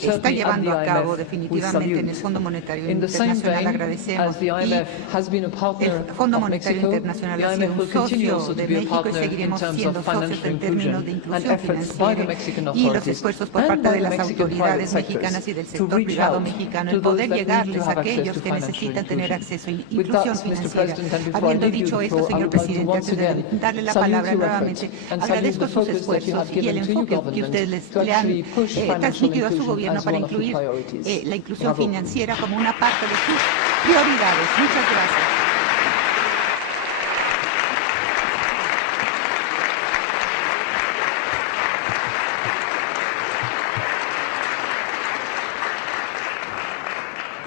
está llevando a cabo definitivamente en el Fondo Monetario Internacional. Agradecemos, y el Fondo Monetario Internacional ha sido un socio de México y seguiremos siendo socios en términos de inclusión financiera, y los esfuerzos por parte de las autoridades mexicanas y del sector privado mexicano en poder llegarles a aquellos que necesitan tener acceso a inclusión financiera. Habiendo dicho esto, señor presidente, antes de darle la palabra nuevamente, agradezco sus esfuerzos y el enfoque que ustedes le han transmitido a su gobierno para incluir la inclusión financiera como una parte de sus prioridades. Muchas gracias.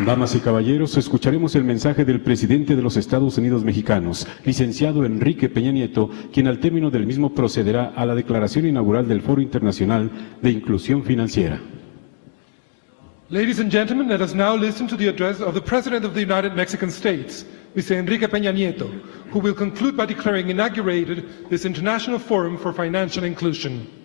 Damas y caballeros, escucharemos el mensaje del presidente de los Estados Unidos mexicanos, licenciado Enrique Peña Nieto, quien al término del mismo procederá a la declaración inaugural del Foro Internacional de Inclusión Financiera. Ladies and gentlemen, let us now listen to the address of the President of the United Mexican States, Mr. Enrique Peña Nieto, who will conclude by declaring inaugurated this International Forum for Financial Inclusion.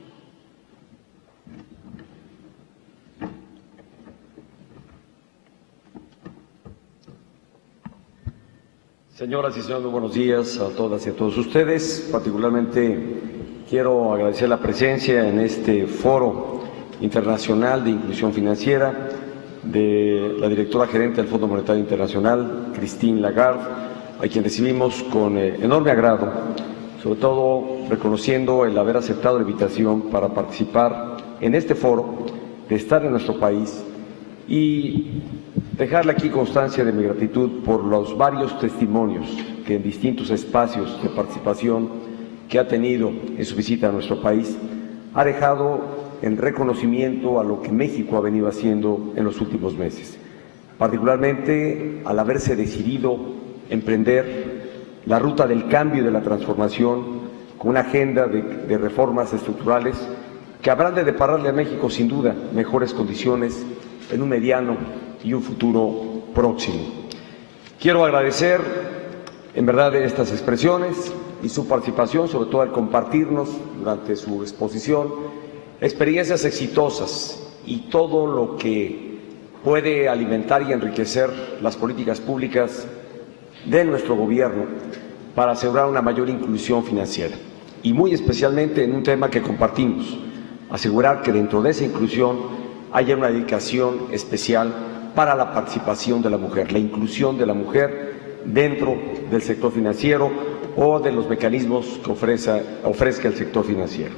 Señoras y señores, buenos días a todas y a todos ustedes. Particularmente quiero agradecer la presencia en este foro internacional de inclusión financiera de la directora gerente del Fondo Monetario Internacional, Christine Lagarde, a quien recibimos con enorme agrado, sobre todo reconociendo el haber aceptado la invitación para participar en este foro, de estar en nuestro país y dejarle aquí constancia de mi gratitud por los varios testimonios que en distintos espacios de participación que ha tenido en su visita a nuestro país ha dejado en reconocimiento a lo que México ha venido haciendo en los últimos meses, particularmente al haberse decidido emprender la ruta del cambio y de la transformación con una agenda de reformas estructurales que habrán de depararle a México sin duda mejores condiciones en un mediano y un futuro próximo. Quiero agradecer en verdad estas expresiones y su participación, sobre todo al compartirnos durante su exposición experiencias exitosas y todo lo que puede alimentar y enriquecer las políticas públicas de nuestro gobierno para asegurar una mayor inclusión financiera y muy especialmente en un tema que compartimos, asegurar que dentro de esa inclusión haya una dedicación especial para la participación de la mujer, la inclusión de la mujer dentro del sector financiero o de los mecanismos que ofrezca el sector financiero.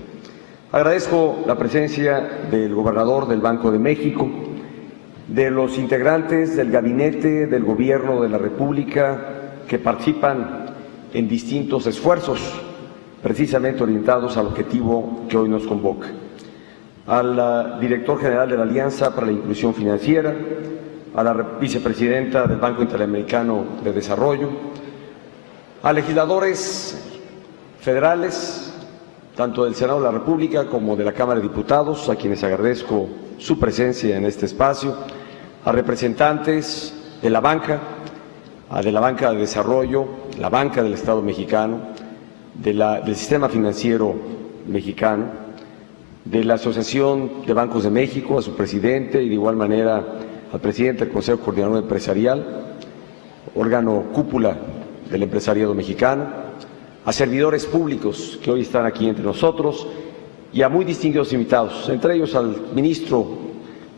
Agradezco la presencia del gobernador del Banco de México, de los integrantes del gabinete del Gobierno de la República que participan en distintos esfuerzos precisamente orientados al objetivo que hoy nos convoca, al director general de la Alianza para la Inclusión Financiera, a la vicepresidenta del Banco Interamericano de Desarrollo, a legisladores federales, tanto del Senado de la República como de la Cámara de Diputados, a quienes agradezco su presencia en este espacio, a representantes de la banca de desarrollo, la banca del Estado mexicano, del sistema financiero mexicano, de la Asociación de Bancos de México, a su presidente y de igual manera al presidente del Consejo Coordinador Empresarial, órgano cúpula del empresariado mexicano, a servidores públicos que hoy están aquí entre nosotros y a muy distinguidos invitados, entre ellos al ministro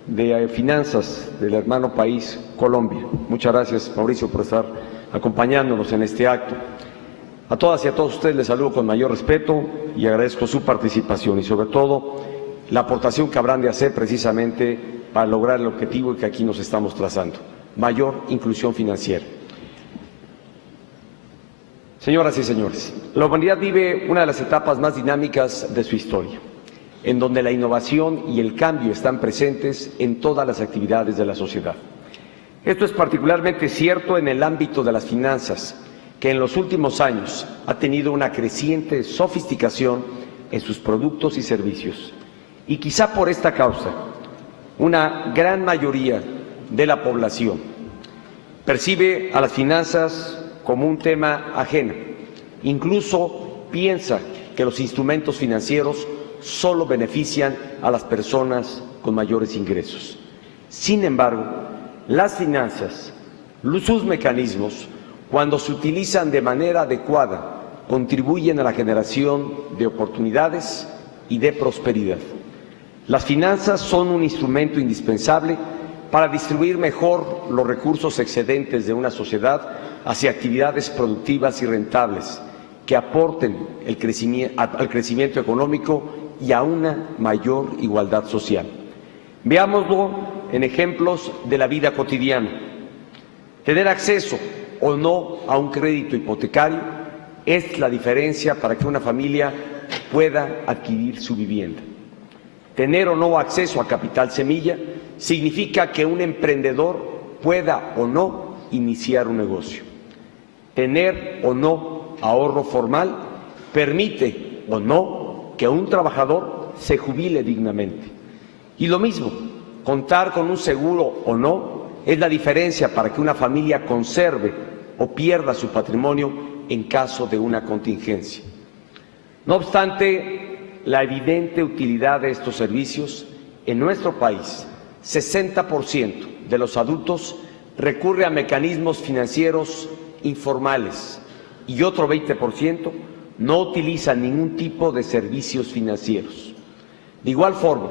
de Finanzas del hermano país Colombia. Muchas gracias, Mauricio, por estar acompañándonos en este acto. A todas y a todos ustedes les saludo con mayor respeto y agradezco su participación y sobre todo la aportación que habrán de hacer precisamente para lograr el objetivo que aquí nos estamos trazando, mayor inclusión financiera. Señoras y señores, la humanidad vive una de las etapas más dinámicas de su historia, en donde la innovación y el cambio están presentes en todas las actividades de la sociedad. Esto es particularmente cierto en el ámbito de las finanzas, que en los últimos años ha tenido una creciente sofisticación en sus productos y servicios. Y quizá por esta causa, una gran mayoría de la población percibe a las finanzas como un tema ajeno. Incluso piensa que los instrumentos financieros solo benefician a las personas con mayores ingresos. Sin embargo, las finanzas, sus mecanismos, cuando se utilizan de manera adecuada, contribuyen a la generación de oportunidades y de prosperidad. Las finanzas son un instrumento indispensable para distribuir mejor los recursos excedentes de una sociedad hacia actividades productivas y rentables que aporten al crecimiento económico y a una mayor igualdad social. Veámoslo en ejemplos de la vida cotidiana. Tener acceso o no a un crédito hipotecario es la diferencia para que una familia pueda adquirir su vivienda. Tener o no acceso a capital semilla significa que un emprendedor pueda o no iniciar un negocio. Tener o no ahorro formal permite o no que un trabajador se jubile dignamente. Y lo mismo, contar con un seguro o no es la diferencia para que una familia conserve o pierda su patrimonio en caso de una contingencia. No obstante la evidente utilidad de estos servicios, en nuestro país, 60% de los adultos recurre a mecanismos financieros informales y otro 20% no utiliza ningún tipo de servicios financieros. De igual forma,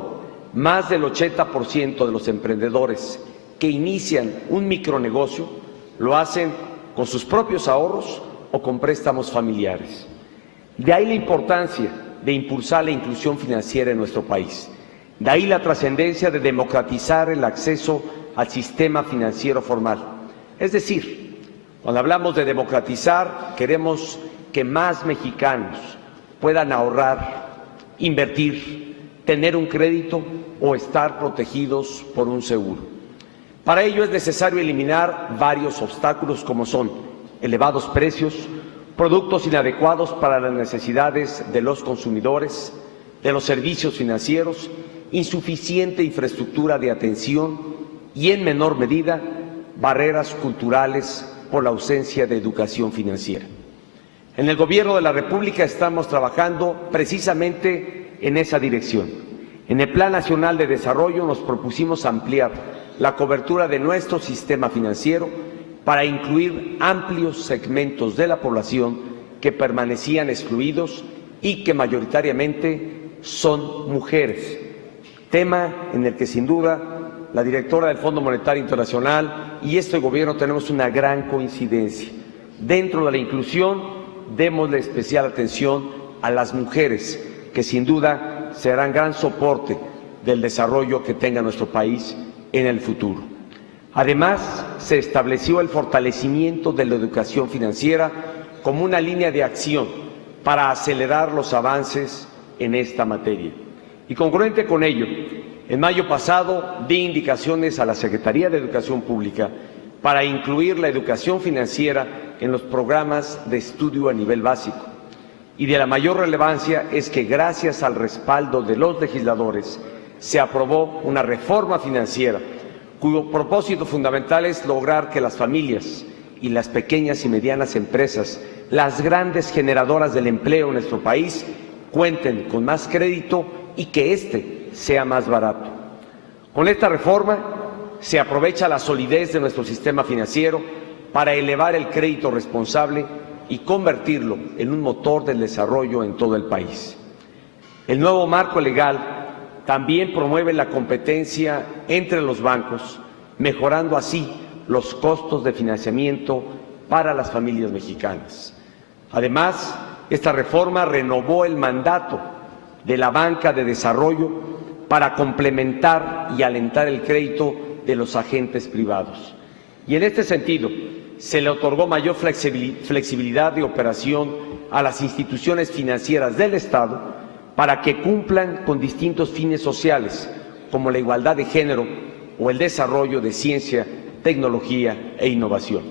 más del 80% de los emprendedores que inician un micronegocio lo hacen con sus propios ahorros o con préstamos familiares. De ahí la importancia de impulsar la inclusión financiera en nuestro país. De ahí la trascendencia de democratizar el acceso al sistema financiero formal. Es decir, cuando hablamos de democratizar, queremos que más mexicanos puedan ahorrar, invertir, tener un crédito o estar protegidos por un seguro. Para ello es necesario eliminar varios obstáculos como son elevados precios, productos inadecuados para las necesidades de los consumidores, de los servicios financieros, insuficiente infraestructura de atención y, en menor medida, barreras culturales por la ausencia de educación financiera. En el Gobierno de la República estamos trabajando precisamente en esa dirección. En el Plan Nacional de Desarrollo nos propusimos ampliar la cobertura de nuestro sistema financiero para incluir amplios segmentos de la población que permanecían excluidos y que mayoritariamente son mujeres, tema en el que sin duda la directora del Fondo Monetario Internacional y este Gobierno tenemos una gran coincidencia. Dentro de la inclusión, démosle especial atención a las mujeres, que sin duda serán gran soporte del desarrollo que tenga nuestro país en el futuro. Además, se estableció el fortalecimiento de la educación financiera como una línea de acción para acelerar los avances en esta materia. Y congruente con ello, en mayo pasado di indicaciones a la Secretaría de Educación Pública para incluir la educación financiera en los programas de estudio a nivel básico. Y de la mayor relevancia es que gracias al respaldo de los legisladores se aprobó una reforma financiera cuyo propósito fundamental es lograr que las familias y las pequeñas y medianas empresas, las grandes generadoras del empleo en nuestro país, cuenten con más crédito y que éste sea más barato. Con esta reforma se aprovecha la solidez de nuestro sistema financiero para elevar el crédito responsable y convertirlo en un motor del desarrollo en todo el país. El nuevo marco legal también promueve la competencia entre los bancos, mejorando así los costos de financiamiento para las familias mexicanas. Además, esta reforma renovó el mandato de la banca de desarrollo para complementar y alentar el crédito de los agentes privados. Y en este sentido, se le otorgó mayor flexibilidad de operación a las instituciones financieras del Estado para que cumplan con distintos fines sociales, como la igualdad de género o el desarrollo de ciencia, tecnología e innovación.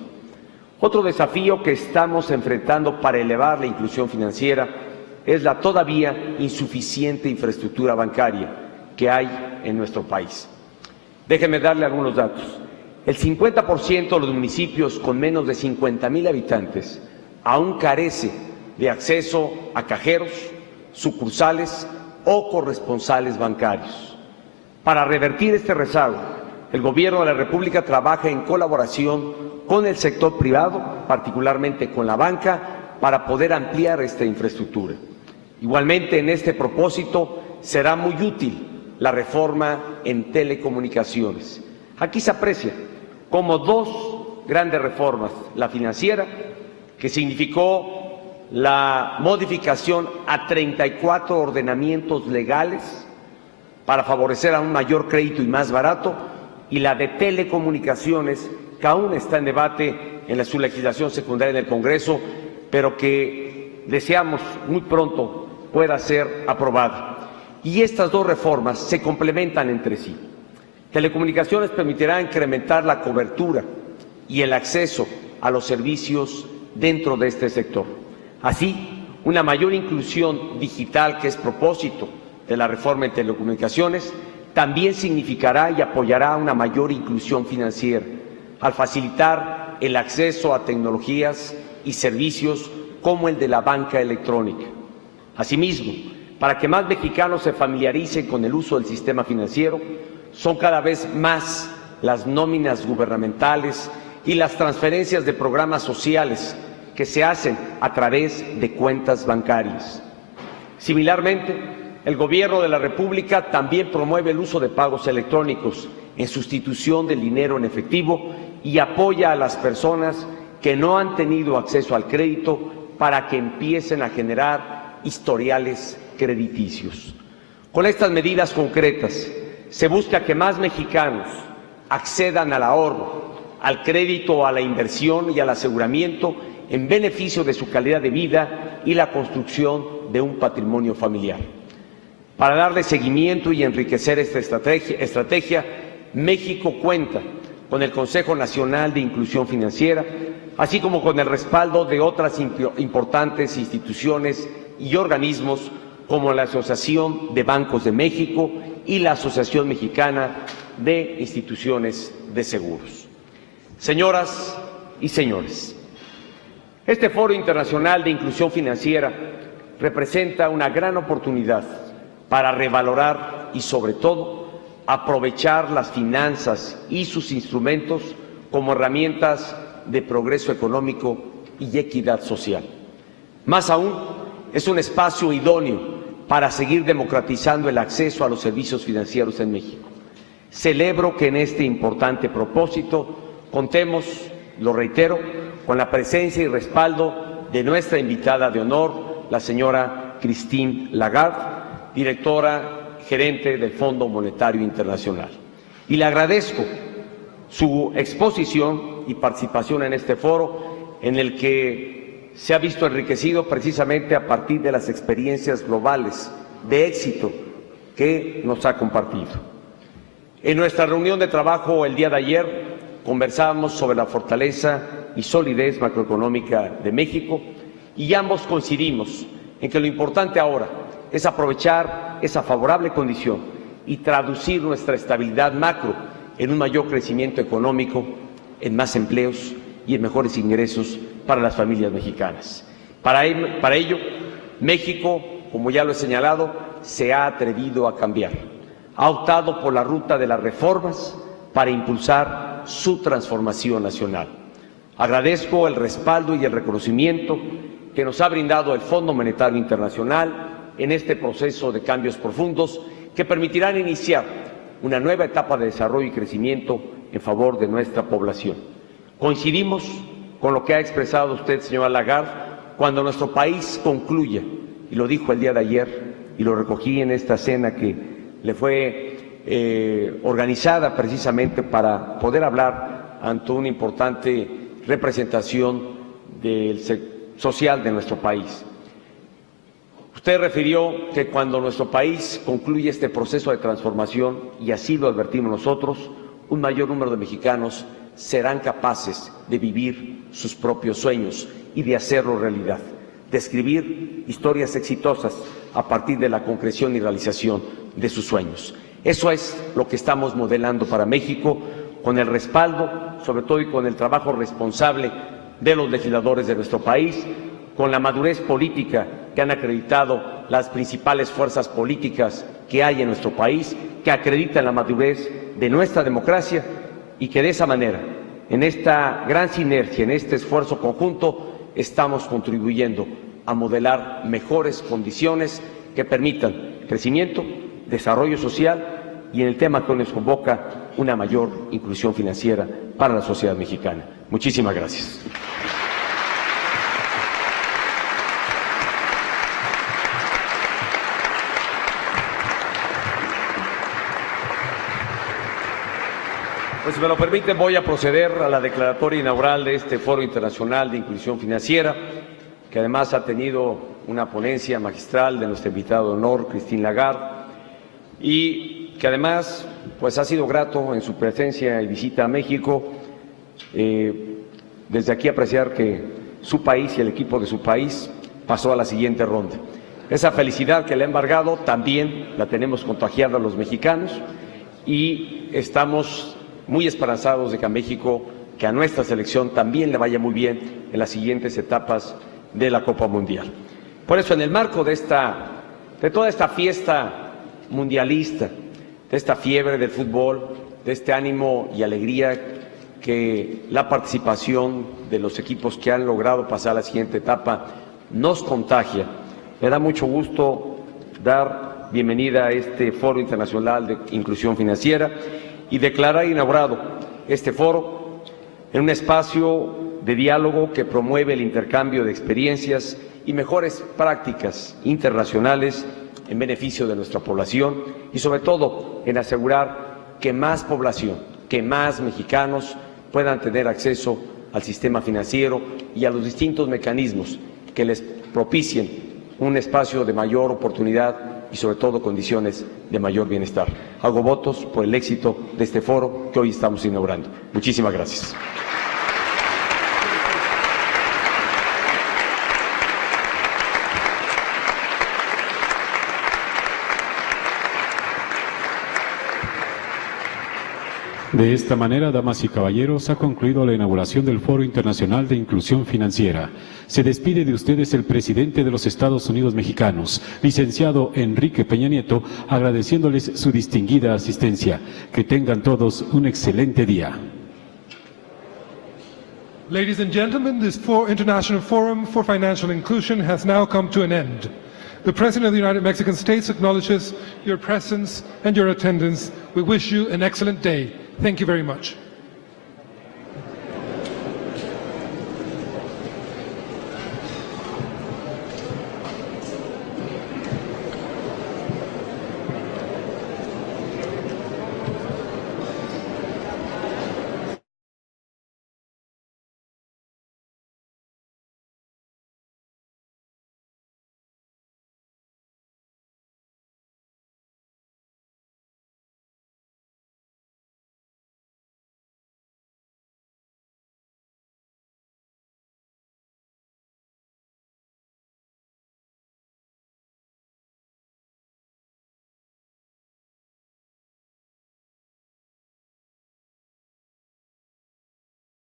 Otro desafío que estamos enfrentando para elevar la inclusión financiera es la todavía insuficiente infraestructura bancaria que hay en nuestro país. Déjenme darle algunos datos. El 50% de los municipios con menos de 50,000 habitantes aún carece de acceso a cajeros, sucursales o corresponsales bancarios. Para revertir este rezago, el Gobierno de la República trabaja en colaboración con el sector privado, particularmente con la banca, para poder ampliar esta infraestructura. Igualmente, en este propósito, será muy útil la reforma en telecomunicaciones. Aquí se aprecia como dos grandes reformas: la financiera, que significó la modificación a 34 ordenamientos legales para favorecer a un mayor crédito y más barato, y la de telecomunicaciones, que aún está en debate en su legislación secundaria en el Congreso, pero que deseamos muy pronto pueda ser aprobada. Y estas dos reformas se complementan entre sí. Telecomunicaciones permitirá incrementar la cobertura y el acceso a los servicios dentro de este sector. Así, una mayor inclusión digital, que es propósito de la reforma en telecomunicaciones, también significará y apoyará una mayor inclusión financiera, al facilitar el acceso a tecnologías y servicios como el de la banca electrónica. Asimismo, para que más mexicanos se familiaricen con el uso del sistema financiero, son cada vez más las nóminas gubernamentales y las transferencias de programas sociales que se hacen a través de cuentas bancarias. Similarmente, el Gobierno de la República también promueve el uso de pagos electrónicos en sustitución del dinero en efectivo y apoya a las personas que no han tenido acceso al crédito para que empiecen a generar historiales crediticios. Con estas medidas concretas se busca que más mexicanos accedan al ahorro, al crédito, a la inversión y al aseguramiento en beneficio de su calidad de vida y la construcción de un patrimonio familiar. Para darle seguimiento y enriquecer esta estrategia, México cuenta con el Consejo Nacional de Inclusión Financiera, así como con el respaldo de otras importantes instituciones y organismos como la Asociación de Bancos de México y la Asociación Mexicana de Instituciones de Seguros. Señoras y señores, este Foro Internacional de Inclusión Financiera representa una gran oportunidad para revalorar y, sobre todo, aprovechar las finanzas y sus instrumentos como herramientas de progreso económico y equidad social. Más aún, es un espacio idóneo para seguir democratizando el acceso a los servicios financieros en México. Celebro que en este importante propósito contemos, lo reitero, con la presencia y respaldo de nuestra invitada de honor, la señora Christine Lagarde, directora gerente del Fondo Monetario Internacional. Y le agradezco su exposición y participación en este foro, en el que se ha visto enriquecido precisamente a partir de las experiencias globales de éxito que nos ha compartido. En nuestra reunión de trabajo el día de ayer conversábamos sobre la fortaleza y solidez macroeconómica de México y ambos coincidimos en que lo importante ahora es aprovechar esa favorable condición y traducir nuestra estabilidad macro en un mayor crecimiento económico, en más empleos y en mejores ingresos para las familias mexicanas. Para ello, México, como ya lo he señalado, se ha atrevido a cambiar. Ha optado por la ruta de las reformas para impulsar su transformación nacional. Agradezco el respaldo y el reconocimiento que nos ha brindado el Fondo Monetario Internacional en este proceso de cambios profundos que permitirán iniciar una nueva etapa de desarrollo y crecimiento en favor de nuestra población. Coincidimos con lo que ha expresado usted, señora Lagarde, cuando nuestro país concluya, y lo dijo el día de ayer, y lo recogí en esta cena que le fue organizada precisamente para poder hablar ante una importante representación del social de nuestro país. Usted refirió que cuando nuestro país concluye este proceso de transformación, y así lo advertimos nosotros, un mayor número de mexicanos serán capaces de vivir sus propios sueños y de hacerlo realidad, de escribir historias exitosas a partir de la concreción y realización de sus sueños. Eso es lo que estamos modelando para México, con el respaldo, sobre todo, y con el trabajo responsable de los legisladores de nuestro país, con la madurez política que han acreditado las principales fuerzas políticas que hay en nuestro país, que acreditan la madurez de nuestra democracia, y que de esa manera, en esta gran sinergia, en este esfuerzo conjunto, estamos contribuyendo a modelar mejores condiciones que permitan crecimiento, desarrollo social y, en el tema que hoy nos convoca, una mayor inclusión financiera para la sociedad mexicana. Muchísimas gracias. Pues, si me lo permiten, voy a proceder a la declaratoria inaugural de este Foro Internacional de Inclusión Financiera, que además ha tenido una ponencia magistral de nuestro invitado de honor, Christine Lagarde, y que además pues ha sido grato en su presencia y visita a México, desde aquí apreciar que su país y el equipo de su país pasó a la siguiente ronda. Esa felicidad que le ha embargado también la tenemos contagiada a los mexicanos, y estamos muy esperanzados de que a México, que a nuestra selección también le vaya muy bien en las siguientes etapas de la Copa Mundial. Por eso, en el marco de toda esta fiesta mundialista, de esta fiebre del fútbol, de este ánimo y alegría que la participación de los equipos que han logrado pasar a la siguiente etapa nos contagia, me da mucho gusto dar bienvenida a este Foro Internacional de Inclusión Financiera y declarar inaugurado este foro en un espacio de diálogo que promueve el intercambio de experiencias y mejores prácticas internacionales en beneficio de nuestra población, y sobre todo en asegurar que más población, que más mexicanos puedan tener acceso al sistema financiero y a los distintos mecanismos que les propicien un espacio de mayor oportunidad y sobre todo condiciones de mayor bienestar. Hago votos por el éxito de este foro que hoy estamos inaugurando. Muchísimas gracias. De esta manera, damas y caballeros, ha concluido la inauguración del Foro Internacional de Inclusión Financiera. Se despide de ustedes el presidente de los Estados Unidos Mexicanos, licenciado Enrique Peña Nieto, agradeciéndoles su distinguida asistencia. Que tengan todos un excelente día. Ladies and gentlemen, this International Forum for Financial Inclusion has now come to an end. The President of the United Mexican States acknowledges your presence and your attendance. We wish you an excellent day. Thank you very much.